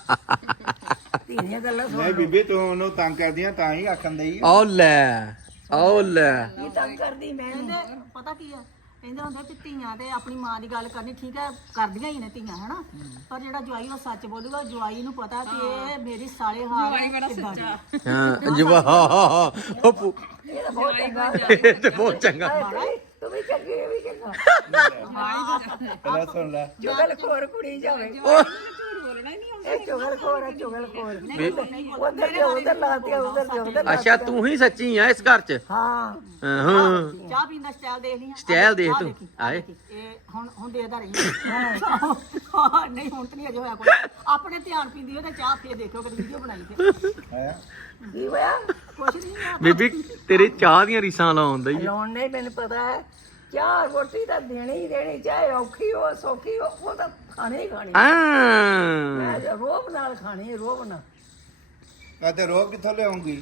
Speaker 4: ਧੀ ਦੀਆਂ ਗੱਲਾਂ ਸੁਣ
Speaker 3: ਨਹੀਂ ਬੀਬੀ ਤੂੰ ਉਹਨੂੰ ਤੰਗ ਕਰਦੀਆਂ ਤਾਂ ਹੀ ਆਖਣ ਦਈ
Speaker 1: ਆਓ ਲੈ ਆਓ ਲੈ
Speaker 4: ਕੀ ਤੰਗ ਕਰਦੀ ਮੈਂ
Speaker 2: ਕਹਿੰਦੇ ਪਤਾ ਕੀ ਆ ਕਹਿੰਦੇ ਹੁੰਦੇ ਵੀ ਧੀਆਂ ਤੇ ਆਪਣੀ ਮਾਂ ਦੀ ਗੱਲ ਕਰਨੀ ਠੀਕ ਹੈ ਕਰਦੀਆਂ ਹੀ ਨੇ ਧੀਆਂ ਹਨਾ ਪਰ ਜਿਹੜਾ ਜਵਾਈ ਉਹ ਸੱਚ ਬੋਲੂਗਾ ਜਵਾਈ ਨੂੰ ਪਤਾ ਕਿ ਇਹ ਮੇਰੀ ਸਾਲੇ ਹਾਲ ਕਿੱਦਾਂ ਦੀ
Speaker 1: ਹਾਂ ਜਵਾ ਉਹ ਪੁ-
Speaker 4: ਇਹ ਤਾਂ ਬਹੁਤ ਚੰਗਾ
Speaker 1: ਇਹ ਤੇ ਬਹੁਤ ਚੰਗਾ
Speaker 4: ਤੂੰ ਵੀ ਚੰਗੀ ਇਹ ਵੀ ਚੰਗਾ
Speaker 3: ਪਹਿਲਾਂ ਸੁਣ ਲੈ
Speaker 4: ਚੁਗਲ ਖੋਰ ਕੁੜੀ ਜਾਵੇ ਇਹ ਚੁਗਲ ਖੋਰ ਹੈ ਚੁਗਲ ਖੋਰ ਉਧਰ ਤੇ ਉਧਰ ਲਾਤੇ ਉਧਰ ਤੇ ਉਧਰ
Speaker 1: ਅੱਛਾ ਤੂੰ ਹੀ ਸੱਚੀ ਆ ਇਸ ਘਰ 'ਚ
Speaker 4: ਹਾਂ
Speaker 1: ਹਾਂ
Speaker 2: ਚਾਹ ਪੀਣ ਦਾ ਸਟਾਈਲ ਦੇਖ ਲਈ
Speaker 1: ਸਟਾਈਲ ਦੇਖ ਤੂੰ ਆਏ
Speaker 2: ਇਹ ਹੁਣ ਹੁਣ ਦੇਖਦਾ ਰਹੀ ਹਾਂ ਨਹੀਂ ਹੁਣ ਤਾਂ ਨਹੀਂ ਅਜੇ ਹੋਇਆ ਕੋਈ ਆਪਣੇ ਧਿਆਨ ਪੀਂਦੀ ਉਹਦਾ ਚਾਹ ਫੇਰ ਦੇਖਿਓ ਕਦੀ ਵੀਡੀਓ ਬਣਾਈ ਤੇ
Speaker 3: ਹੈ
Speaker 4: ਕੀ ਹੋਇਆ
Speaker 2: ਕੁਛ ਨਹੀਂ ਆ
Speaker 1: ਬੀਬੀ ਤੇਰੇ ਚਾਹ ਦੀਆਂ ਰੀਸਾਂ ਲਾਉਂਦਾ ਹੀ
Speaker 4: ਲਾਉਣ ਨਹੀਂ ਮੈਨੂੰ ਪਤਾ ਹੈ ਚਾਹ ਰੋਟੀ ਤਾਂ ਦੇਣੀ ਹੀ ਦੇਣੀ ਚਾਹੇ ਔਖੀ ਹੋ ਸੌਖੀ ਹੋ ਉਹ ਤਾਂ ਖਾਣੀ ਹੀ ਖਾਣੀ
Speaker 1: ਆ
Speaker 4: ਮੈਂ ਰੋਬ ਨਾਲ ਖਾਣੀ ਰੋਬ ਨਾਲ
Speaker 3: ਆ ਤੇ ਰੋਗ ਕਿੱਥੋਂ ਲਿਆਉਂਗੀ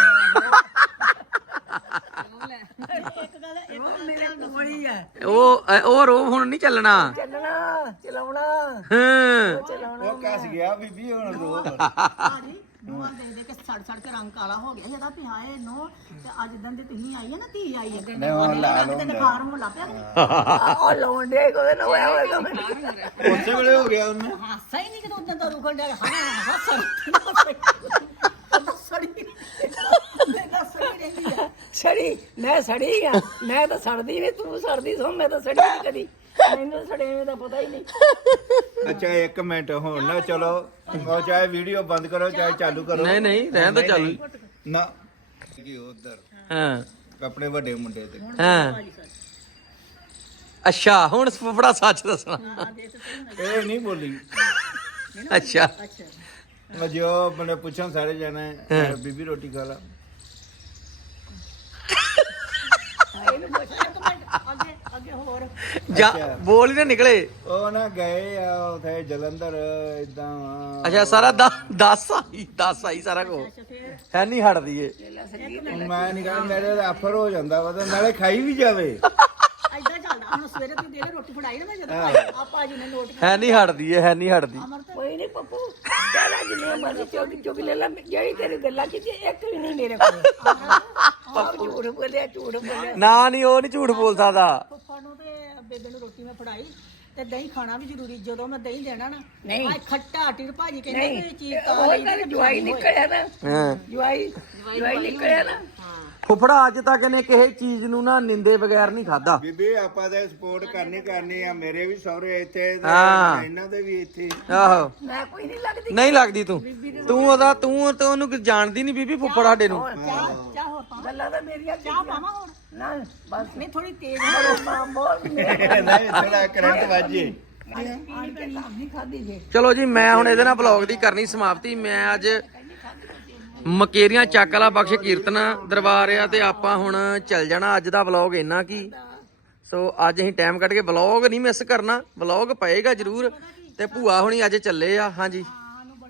Speaker 2: ਇੱਕ ਗੱਲ ਇੱਕ
Speaker 4: ਰੋਬ ਮੇਰੇ ਕੋਲ ਹੈ
Speaker 1: ਉਹ ਉਹ ਰੋਹ ਹੁਣ ਨਹੀਂ ਚੱਲਣਾ
Speaker 4: ਚੱਲਣਾ ਚਲਾਉਣਾ
Speaker 1: ਹਾਂ
Speaker 4: ਚਲਾਉਣਾ
Speaker 3: ਉਹ ਕੱਸ ਗਿਆ ਬੀਬੀ ਹੁਣ ਰੋਗ
Speaker 2: ਭਾਜੀ ਨੂੰਹਾਂ ਦੇ ਦੇ ਕੇ ਸੜ ਸੜ ਕੇ ਰੰਗ ਕਾਲਾ ਹੋ ਗਿਆ ਇਹਦਾ ਵੀ ਹਾਏ ਨੋ ਤੇ ਅੱਜ ਦਿਨ ਦੇ ਤੁਸੀਂ ਆਈ ਹੈ ਨਾ ਧੀ ਆਈ ਹੈ
Speaker 3: ਨਹੀਂ ਹੁਣ ਲਾ
Speaker 2: ਤੇ
Speaker 3: ਲਓ
Speaker 2: ਨਖਾਰ ਨੂੰ ਲਾ ਪਿਆ
Speaker 4: ਉਹ ਲਾਉਣ ਦੇ ਕੋਈ ਨਾ ਹੋਇਆ ਹੋਇਆ ਤਾਂ
Speaker 3: ਉਸੇ ਵੇਲੇ ਹੋ ਗਿਆ ਉਹਨੂੰ
Speaker 2: ਹਾਸਾ ਹੀ ਨਹੀਂ ਕਿ ਉਦੋਂ ਤਾਂ ਰੁਕਣ ਡਿਆ ਹਾਂ ਹਾਂ ਸੜੀ ਸੜੀ ਮੈਂ ਸੜੀ ਰਹਿੰਦੀ ਆ
Speaker 4: ਸੜੀ ਮੈਂ ਸੜੀ ਆ ਮੈਂ ਤਾਂ ਸੜਦੀ ਨਹੀਂ ਤੂੰ ਸੜਦੀ ਸੋ ਮੈਂ ਤਾਂ ਸੜੀ ਨਹੀਂ ਕਦੀ ਮੈਨੂੰ ਸੜੇ ਦਾ ਪਤਾ ਹੀ ਨਹੀਂ
Speaker 3: ਅੱਛਾ ਇੱਕ ਮਿੰਟ ਹੁਣ ਨਾ ਚਲੋ ਉਹ ਚਾਹੇ ਵੀਡੀਓ ਬੰਦ ਕਰੋ ਚਾਹੇ ਚਾਲੂ ਕਰੋ
Speaker 1: ਨਹੀਂ ਨਹੀਂ ਰਹਿਣ ਦੋ ਚਾਲੂ
Speaker 3: ਨਾ ਕੀ ਉਧਰ
Speaker 1: ਹਾਂ
Speaker 3: ਕੱਪੜੇ ਵੱਡੇ ਮੁੰਡੇ ਤੇ
Speaker 1: ਹਾਂ ਅੱਛਾ ਹੁਣ ਫੁੱਫੜਾ ਸੱਚ ਦੱਸਣਾ
Speaker 3: ਇਹ ਨਹੀਂ ਬੋਲੀ
Speaker 1: ਅੱਛਾ
Speaker 3: ਉਹ ਜੋ ਮੈਨੂੰ ਪੁੱਛਣ ਸਾਰੇ ਜਾਣੇ ਬੀਬੀ ਰੋਟੀ ਖਾ ਲਾ
Speaker 2: ਅੱਗੇ ਅੱਗੇ ਹੋਰ
Speaker 1: ਜਾ ਬੋਲ ਹੀ ਨਾ ਨਿਕਲੇ
Speaker 3: ਉਹ ਨਾ ਗਏ ਆ ਉਥੇ ਜਲੰਧਰ ਇਦਾਂ
Speaker 1: ਅੱਛਾ ਸਾਰਾ ਦਸ ਆਈ ਦਸ ਆਈ ਸਾਰਾ ਕੋ ਹੈ ਨਹੀਂ ਹਟਦੀ ਏ
Speaker 3: ਮੈਂ ਨਹੀਂ ਕਹਿੰਦਾ ਮੇਰੇ ਦਾ ਆਫਰ ਹੋ ਜਾਂਦਾ ਵਾ ਤੇ ਨਾਲੇ ਖਾਈ ਵੀ ਜਾਵੇ
Speaker 2: ਐਦਾਂ ਚੱਲਦਾ ਹੁਣ ਸਵੇਰੇ ਤੂੰ ਦੇ ਦੇ ਰੋਟੀ ਫੜਾਈ ਨਾ ਮੈਂ ਜਦੋਂ ਆ ਭਾਜੀ ਨੇ ਨੋਟ
Speaker 1: ਹੈ ਨਹੀਂ ਹਟਦੀ ਏ ਹੈ ਨਹੀਂ ਹਟਦੀ
Speaker 4: ਕੋਈ ਨਹੀਂ ਪੱਪੂ ਚੱਲ ਜਿੰਨੇ ਮਰਜ਼ੀ ਚੁੱਕ ਚੁੱਕ ਲੈ ਲੈ ਜਿਹੜੀ ਤੇਰੀ ਗੱਲਾਂ ਕੀਤੀ ਇੱਕ ਵੀ ਨਹੀਂ ਮੇਰੇ ਕੋਲ ਆਪ ਝੂਠ ਬੋਲਿਆ ਝੂਠ ਬੋਲਿਆ
Speaker 1: ਨਾ ਨਹੀਂ ਉਹ ਨਹੀਂ ਝੂਠ ਬੋਲ ਸਕਦਾ
Speaker 2: ਫੁੱਫੜ ਨੂੰ ਤੇ ਬੇਬੇ ਨੂੰ ਰੋਟੀ ਮੈਂ ਫੜਾਈ ਤੇ ਦਹੀਂ ਖਾਣਾ ਵੀ ਜ਼ਰੂਰੀ ਜਦੋਂ ਮੈਂ ਦਹੀਂ ਦੇਣਾ ਨਾ
Speaker 4: ਨਹੀਂ।
Speaker 2: ਆ ਖੱਟਾ ਟਿਰ ਭਾਜੀ ਕਹਿੰਦੇ
Speaker 4: ਨਹੀਂ
Speaker 2: ਕੋਈ ਚੀਜ਼ ਤਾਂ
Speaker 4: ਉਹ ਤਾਂ ਜਵਾਈ ਨਿਕਲਿਆ ਨਾ
Speaker 1: ਹਾਂ
Speaker 4: ਜਵਾਈ ਜਵਾਈ ਨਿਕਲਿਆ ਨਾ
Speaker 1: ਫੁੱਫੜਾ ਅੱਜ ਤੱਕ ਨੇ ਕਿਸੇ ਚੀਜ਼ ਨੂੰ ਨਾ ਨਿੰਦੇ ਬਗੈਰ ਨਹੀਂ ਖਾਦਾ
Speaker 3: ਬੀਬੀ ਆਪਾਂ ਤਾਂ ਸਪੋਰਟ ਕਰਨੀ ਕਰਨੀ ਆ ਮੇਰੇ ਵੀ ਸਹੁਰੇ ਇੱਥੇ ਤੇ
Speaker 1: ਹਾਂ।
Speaker 3: ਇਹਨਾਂ ਦੇ ਵੀ ਇੱਥੇ
Speaker 1: ਆਹੋ
Speaker 4: ਮੈਂ ਕੋਈ ਨਹੀਂ ਲੱਗਦੀ
Speaker 1: ਨਹੀਂ ਲੱਗਦੀ ਤੂੰ ਤੂੰ ਉਹਦਾ ਤੂੰ ਤੇ ਉਹਨੂੰ ਕੁਝ ਜਾਣਦੀ ਨਹੀਂ ਬੀਬੀ ਫੁੱਫੜ ਸਾਡੇ ਨੂੰ
Speaker 2: ਚਾਹ ਚਾਹ ਹੋਰ ਪਾਵਾਂ
Speaker 4: ਗੱਲਾਂ ਤਾਂ ਮੇਰੀਆਂ
Speaker 2: ਚਾਹ ਪਾਵਾਂ ਹੋਰ
Speaker 4: ਨਾ ਬਸ
Speaker 2: ਨਹੀਂ ਥੋੜੀ ਤੇਜ਼
Speaker 4: ਮਾਂ ਬੋਲ ਮੇਰੇ
Speaker 3: ਨਹੀਂ ਥੋੜਾ ਕਰੰਟ ਵੱਜੇ
Speaker 4: ਆਣ ਕੇ ਤਾਂ ਨਹੀਂ ਖਾਦੀ ਜੇ
Speaker 1: ਚਲੋ ਜੀ ਮੈਂ ਹੁਣ ਇਹਦੇ ਨਾਲ ਬਲੌਗ ਦੀ ਕਰਨੀ ਸਮਾਪਤੀ ਮੈਂ ਅੱਜ ਮਕੇਰੀਆਂ ਚੱਕ ਵਾਲਾ ਬਖਸ਼ ਕੀਰਤਨ ਦਰਬਾਰ ਆ ਤੇ ਆਪਾਂ ਹੁਣ ਚੱਲ ਜਾਣਾ ਅੱਜ ਦਾ ਵਲੌਗ ਇੰਨਾ ਕੀ ਸੋ ਅੱਜ ਅਸੀਂ ਟਾਈਮ ਕੱਢ ਕੇ ਵਲੌਗ ਨਹੀਂ ਮਿਸ ਕਰਨਾ ਵਲੌਗ ਪਏਗਾ ਜ਼ਰੂਰ ਤੇ ਭੂਆ ਹੁਣੀ ਅੱਜ ਚੱਲੇ ਆ ਹਾਂਜੀ
Speaker 2: ਸਾਨੂੰ ਬੜੀ ਖੁਸ਼ੀ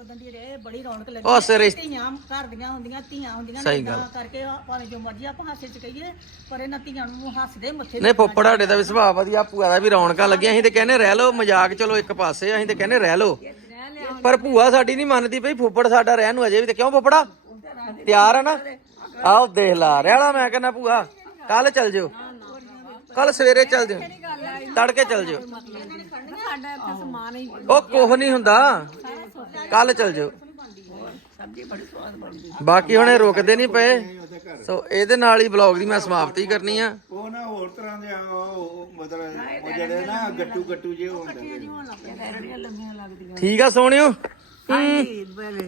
Speaker 2: ਉਦੋਂ ਦੀ ਰੇ ਬੜੀ ਰੌਣਕ ਲੱਗੀ
Speaker 1: ਉਹ ਸਿਰੇ
Speaker 2: ਧੀਆਂ ਘਰ ਦੀਆਂ ਹੁੰਦੀਆਂ ਧੀਆਂ ਹੁੰਦੀਆਂ
Speaker 1: ਸਹੀ
Speaker 2: ਏਦਾਂ
Speaker 1: ਗੱਲ।
Speaker 2: ਕਰਕੇ ਭਾਵੇਂ ਜੋ ਮਰਜ਼ੀ ਆਪਾਂ ਹਾਸੇ ਚ ਕਹੀਏ ਪਰ ਇਹਨਾਂ ਧੀਆਂ ਨੂੰ ਹੱਸਦੇ ਮੱਥੇ
Speaker 1: ਨਹੀਂ ਫੁੱਫੜ ਸਾਡੇ ਦਾ ਵੀ ਸੁਭਾਅ ਵਧੀਆ, ਭੂਆ ਦਾ ਵੀ ਰੌਣਕਾਂ ਲੱਗੀਆਂ, ਅਸੀਂ ਤੇ ਕਹਿੰਦੇ ਰਹਿ ਲਓ, ਮਜ਼ਾਕ ਚਲੋ ਇੱਕ ਪਾਸੇ, ਅਸੀਂ ਤੇ ਕਹਿੰਦੇ ਰਹਿ ਲਓ, ਪਰ ਭੂਆ ਸਾਡੀ ਨਹੀਂ ਮੰਨਦੀ ਭਈ ਫੁੱਫੜ ਸਾਡਾ ਰਹਿਣ ਨੂੰ ਅਜੇ ਵੀ। ਤੇ ਕਿਉਂ ਫੁੱਫੜਾ ਤਿਆਰ ਆ ਨਾ? ਆਓ ਦੇਖ ਲਾ ਰਹਿਲਾ, ਮੈਂ ਕਹਿੰਦਾ ਭੂਆ ਕੱਲ ਚੱਲ ਜਿਓ, ਕੱਲ ਸਵੇਰੇ ਚੱਲ ਜਿਓ, ਤੜਕੇ ਚੱਲ ਜਿਓ।
Speaker 5: ਸਾਡਾ ਇੱਥੇ ਸਮਾਨ ਹੀ
Speaker 1: ਉਹ ਕੁਝ ਨਹੀਂ ਹੁੰਦਾ, ਕੱਲ ਚੱਲ ਜਿਓ।
Speaker 4: ਸਬਜ਼ੀ ਬੜੀ ਸਵਾਦ ਬਣਦੀ।
Speaker 1: ਬਾਕੀ ਹੁਣ ਇਹ ਰੁਕਦੇ ਨਹੀਂ ਪਏ, ਸੋ ਇਹਦੇ ਨਾਲ ਹੀ ਵਲੌਗ ਦੀ ਮੈਂ ਸਮਾਪਤੀ ਕਰਨੀ ਆ।
Speaker 3: ਉਹ ਨਾ ਹੋਰ ਤਰ੍ਹਾਂ ਦੇ ਆ, ਉਹ ਮਤਲਬ ਉਹ ਜਿਹੜੇ ਨਾ ਗੱਟੂ ਗੱਟੂ ਜੇ ਹੁੰਦੇ ਨੇ।
Speaker 4: ਰੜੀਆਂ ਲੰਮੀਆਂ ਲੱਗਦੀਆਂ।
Speaker 1: ਠੀਕ ਆ ਸੋਹਣਿਓ।
Speaker 4: ਹਾਂਜੀ ਬਲੇ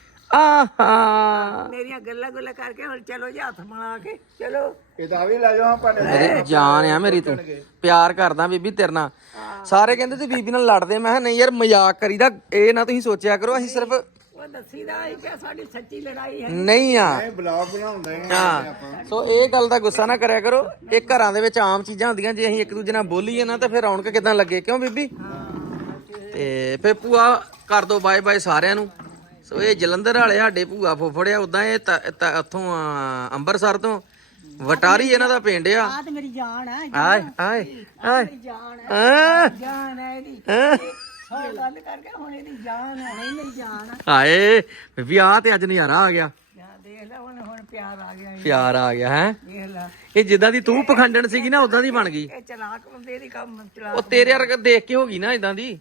Speaker 1: ਆਹਾ
Speaker 4: ਮੇਰੀਆਂ ਗੱਲਾਂ ਗੁੱਲਾਂ ਕਰਕੇ ਹੁਣ ਚਲੋ ਜੀ ਹੱਥ ਮਿਲਾ ਕੇ ਚਲੋ।
Speaker 3: ਇਹਦਾ ਵੀ ਲੈ ਜਾਓ ਆਪਾਂ
Speaker 1: ਮੇਰੀ ਜਾਨ ਆ ਮੇਰੀ, ਤੂੰ ਪਿਆਰ ਕਰਦਾ ਬੀਬੀ ਤੇਰੇ ਨਾਲ। ਸਾਰੇ ਕਹਿੰਦੇ ਤੂੰ ਬੀਬੀ ਨਾਲ ਲੜਦੇ, ਮੈਂ ਕਿਹਾ ਨਹੀਂ ਯਾਰ ਮਜ਼ਾਕ ਕਰੀਦਾ, ਇਹ ਨਾ ਤੁਸੀਂ ਸੋਚਿਆ ਕਰੋ, ਅਸੀਂ ਸਿਰਫ
Speaker 4: ਉਹ ਦੱਸੀਦਾ ਹੈ ਕਿ ਸਾਡੀ ਸੱਚੀ ਲੜਾਈ ਹੈ।
Speaker 1: ਨਹੀਂ ਆ।
Speaker 3: ਇਹ ਬਲੌਗ ਬਣਾਉਂਦੇ ਆ
Speaker 1: ਹਾਂ ਸੋ ਇਹ ਗੱਲ ਦਾ ਗੁੱਸਾ ਨਾ ਕਰਿਆ ਕਰੋ, ਇਹ ਘਰਾਂ ਦੇ ਵਿੱਚ ਆਮ ਚੀਜ਼ਾਂ ਹੁੰਦੀਆਂ, ਜੇ ਅਸੀਂ ਇੱਕ ਦੂਜੇ ਨਾਲ ਬੋਲੀਏ ਨਾ ਤਾਂ ਫਿਰ ਰੌਣਕ ਕਿਦਾਂ ਲੱਗੇ, ਕਿਉਂ ਬੀਬੀ? ਤੇ ਫਿਰ ਭੂਆ ਕਰ ਦੋ ਬਾਏ ਬਾਏ ਸਾਰਿਆਂ ਨੂੰ। ਸੋ ਇਹ ਜਲੰਧਰ ਵਾਲੇ ਸਾਡੇ ਭੂਆ ਫੁੱਫੜਿਆ, ਉਦਾਂ ਇਹ ਉੱਥੋਂ ਅੰਮ੍ਰਿਤਸਰ ਤੋਂ ਵਟਾਰੀ ਇਹਨਾਂ ਦਾ ਪਿੰਡ ਆ।
Speaker 2: ਆ ਤੇ ਮੇਰੀ ਜਾਨ ਆ,
Speaker 1: ਆਏ ਆਏ ਆਏ
Speaker 2: ਮੇਰੀ ਜਾਨ ਹੈ,
Speaker 1: ਆ
Speaker 4: ਜਾਨ ਹੈ ਇਹਦੀ।
Speaker 1: ਆ
Speaker 4: ਹਾਂ ਗੱਲ ਕਰਕੇ ਹੁਣ ਇਹਦੀ ਜਾਨ ਹੈ।
Speaker 2: ਨਹੀਂ ਮੇਰੀ ਜਾਨ ਆ।
Speaker 1: ਹਾਏ ਬੀਬੀ ਆ ਤੇ ਅੱਜ ਨਜ਼ਾਰਾ ਆ ਗਿਆ,
Speaker 4: ਯਾ ਦੇਖ ਲੈ ਹੁਣ ਹੁਣ ਪਿਆਰ ਆ ਗਿਆ।
Speaker 1: ਪਿਆਰ ਆ ਗਿਆ ਹੈ।
Speaker 4: ਦੇਖ ਲੈ
Speaker 1: ਇਹ ਜਿੱਦਾਂ ਦੀ ਤੂੰ ਪਖੰਡਣ ਸੀਗੀ ਨਾ ਉਦਾਂ ਦੀ ਬਣ ਗਈ।
Speaker 4: ਇਹ ਚਲਾਕ ਬੰਦੇ ਦੀ ਕੰਮ
Speaker 1: ਉਹ
Speaker 4: ਚਲਾਕ
Speaker 1: ਤੇਰੇ ਵਰਗਾ ਦੇਖ ਕੇ ਹੋ ਗਈ ਨਾ ਇਦਾਂ ਦੀ।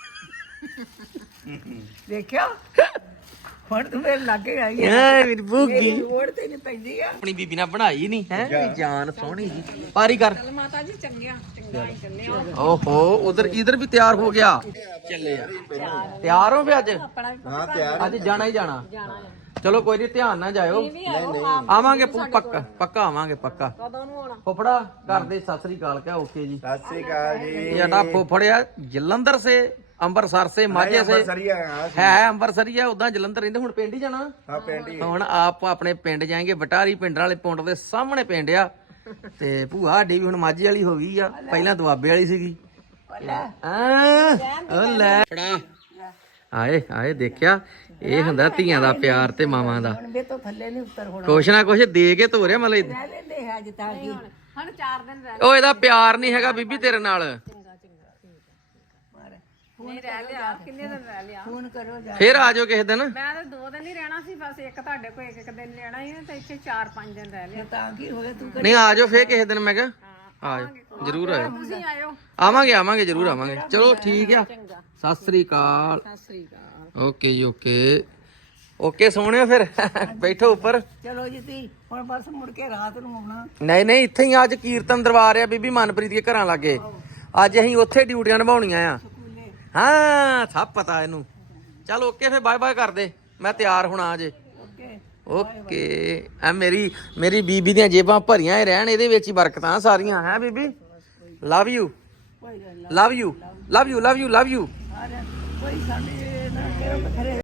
Speaker 4: ਦੇਖਿਆ ਹੁਣ ਤੂੰ ਮੇਰੇ ਲਾਗੇ ਆਈ ਹੈ।
Speaker 1: ਐ ਮੇਰੀ ਭੂਗੀ
Speaker 4: ਲੋੜ ਤੇ ਨਹੀਂ ਪੈਂਦੀ ਆ।
Speaker 1: ਆਪਣੀ ਬੀਬੀ ਨਾਲ ਬਣਾਈ ਨਹੀਂ ਹੈ, ਮੇਰੀ ਜਾਨ ਸੋਹਣੀ ਜੀ। ਪਾਰੀ ਕਰ
Speaker 5: ਮਾਤਾ ਜੀ ਚੰਗਿਆ ਚੰਗਾ ਹੀ ਚੱਲੇ ਆ।
Speaker 1: ਓਹੋ ਉਧਰ ਇਧਰ ਵੀ ਤਿਆਰ ਹੋ ਗਿਆ, ਚੱਲੇ ਆ। ਤਿਆਰ ਹੋ ਫਿਰ ਅੱਜ?
Speaker 3: ਹਾਂ ਤਿਆਰ
Speaker 1: ਅੱਜ ਜਾਣਾ ਹੀ ਜਾਣਾ। ਚਲੋ ਕੋਈ ਨਹੀਂ, ਧਿਆਨ ਨਾਲ ਜਾਇਓ। ਆਵਾਂਗੇ ਪੂ- ਪੱਕਾ ਪੱਕਾ ਆਵਾਂਗੇ ਪੱਕਾ।
Speaker 5: ਕਦੋਂ ਨੂੰ ਆਉਣਾ?
Speaker 1: ਫੁੱਫੜਾ ਕਰਦੇ ਸਤਿ ਸ੍ਰੀ ਅਕਾਲ ਕਿਆ? ਓਕੇ ਜੀ।
Speaker 3: ਸਤਿ ਸ੍ਰੀ ਅਕਾਲ ਜੀ।
Speaker 1: ਇਹ ਸਾਡਾ ਫੁੱਫੜਿਆ ਜਲੰਧਰ ਸੇ, ਅੰਮ੍ਰਿਤਸਰ ਸੇ, ਮਾਝੇ ਸੇ
Speaker 3: ਸਰੀਆ ਆ
Speaker 1: ਹੈ, ਅੰਮ੍ਰਿਤਸਰੀ ਆ, ਉਦਾਂ ਜਲੰਧਰ ਰਹਿੰਦੇ, ਹੁਣ ਪਿੰਡ ਹੀ ਜਾਣਾ।
Speaker 3: ਹਾਂ ਪਿੰਡ ਹੀ।
Speaker 1: ਹੁਣ ਆਪ ਆਪਣੇ ਪਿੰਡ ਜਾਏਂਗੇ, ਵਟਾਰੀ ਪਿੰਡ ਵਾਲੇ ਪੁੰਡ ਦੇ ਸਾਹਮਣੇ ਪਿੰਡ ਆ। ਤੇ ਭੂਆ ਸਾਡੀ ਵੀ ਹੁਣ ਮਾਝੇ ਵਾਲੀ ਹੋ ਗਈ ਆ, ਪਹਿਲਾਂ ਦੁਆਬੇ ਵਾਲੀ ਸੀਗੀ। ਆ ਉਹ ਲੈ ਫੜਾ। ਆਏ ਆਏ ਦੇਖਿਆ, ਇਹ ਹੁੰਦਾ ਧੀਆਂ ਦਾ ਪਿਆਰ ਤੇ ਮਾਵਾਂ ਦਾ।
Speaker 4: ਹੁਣ ਵੇ ਤੋਂ ਥੱਲੇ ਨਹੀਂ ਉਤਰ ਹੋਣਾ।
Speaker 1: ਕੁਛ ਨਾ ਕੁਛ ਦੇ ਕੇ ਤੋਰਿਆ ਮਤਲਬ।
Speaker 4: ਰਹਿ ਲੈਂਦੇ ਹੈ ਅੱਜ ਤੱਕ ਹੀ।
Speaker 5: ਹੁਣ ਚਾਰ ਦਿਨ ਰਹਿ
Speaker 1: ਉਹ ਇਹਦਾ ਪਿਆਰ ਨਹੀਂ ਹੈਗਾ ਬੀਬੀ ਤੇਰੇ ਨਾਲ।
Speaker 5: ਨਹੀਂ ਰਹਿ ਲਿਆ, ਕਿੰਨੇ ਦਿਨ ਰਹਿ ਲਿਆ?
Speaker 4: ਫੋਨ ਕਰੋ ਜਾ।
Speaker 1: ਫੇਰ ਆ ਜਾਓ ਕਿਸੇ ਦਿਨ।
Speaker 5: ਮੈਂ ਤਾਂ ਦੋ ਦਿਨ ਹੀ ਰਹਿਣਾ ਸੀ ਬਸ, ਇੱਕ ਤੁਹਾਡੇ ਕੋਲ ਇੱਕ ਇੱਕ ਦਿਨ ਲੈਣਾ ਹੀ ਤੇ ਇੱਥੇ ਚਾਰ ਪੰਜ ਦਿਨ ਰਹਿ ਲਿਆ।
Speaker 4: ਤਾਂ ਕੀ ਹੋ ਗਿਆ ਤੂੰ
Speaker 1: ਨਹੀਂ ਆ ਜਾਓ ਫੇਰ ਕਿਸੇ ਦਿਨ, ਮੈਂ ਕਿਹਾ ਆ ਜਾਓ ਜਰੂਰ ਆਇਓ।
Speaker 5: ਤੁਸੀਂ ਆਇਓ।
Speaker 1: ਆਵਾਂਗੇ ਆਵਾਂਗੇ ਜਰੂਰ ਆਵਾਂਗੇ। ਚਲੋ ਠੀਕ ਆ, ਸਤਿ Sri Akal.
Speaker 5: Sat Sri Akal.
Speaker 1: Okay ji okay okay ਸੋਹਣਿਓ ਫਿਰ ਬੈਠੋ ਉੱਪਰ।
Speaker 4: ਚਲੋ ਜੀ ਤੀ ਹੁਣ ਬਸ ਮੁੜ ਕੇ ਰਾਤ ਨੂੰ ਆਉਣਾ।
Speaker 1: ਨਹੀਂ ਨਹੀਂ ਇੱਥੇ ਹੀ ਅੱਜ ਕੀਰਤਨ ਦਰਬਾਰ ਆ ਬੀਬੀ ਮਨਪ੍ਰੀਤ ਦੇ ਘਰਾਂ ਲਾਗੇ। ਅੱਜ ਅਸੀਂ ਉੱਥੇ ਡਿਊਟੀਆਂ ਨਿਭਾਉਣੀਆਂ ਆ। ਹਾਂ ਸਭ ਪਤਾ ਇਹਨੂੰ। ਚੱਲ ਓਕੇ ਫਿਰ ਬਾਏ ਬਾਏ ਕਰਦੇ, ਮੈਂ ਤਿਆਰ ਹੋਣਾ ਅਜੇ।
Speaker 4: ਓਕੇ
Speaker 1: ਓਕੇ ਆ ਮੇਰੀ ਮੇਰੀ ਬੀਬੀ ਦੀਆਂ ਜੇਬਾਂ ਭਰੀਆਂ ਹੀ ਰਹਿਣ, ਇਹਦੇ ਵਿੱਚ ਹੀ ਬਰਕਤਾਂ ਸਾਰੀਆਂ ਹੈ ਬੀਬੀ। ਲਵ ਯੂ
Speaker 4: ਕੋਈ ਗੱਲ
Speaker 1: love you love you love you love you.
Speaker 4: ਨਹੀਂ ਕੋਈ ਸਾਡੇ ਨਾ ਕਿਹੜਾ ਬਖਰੇ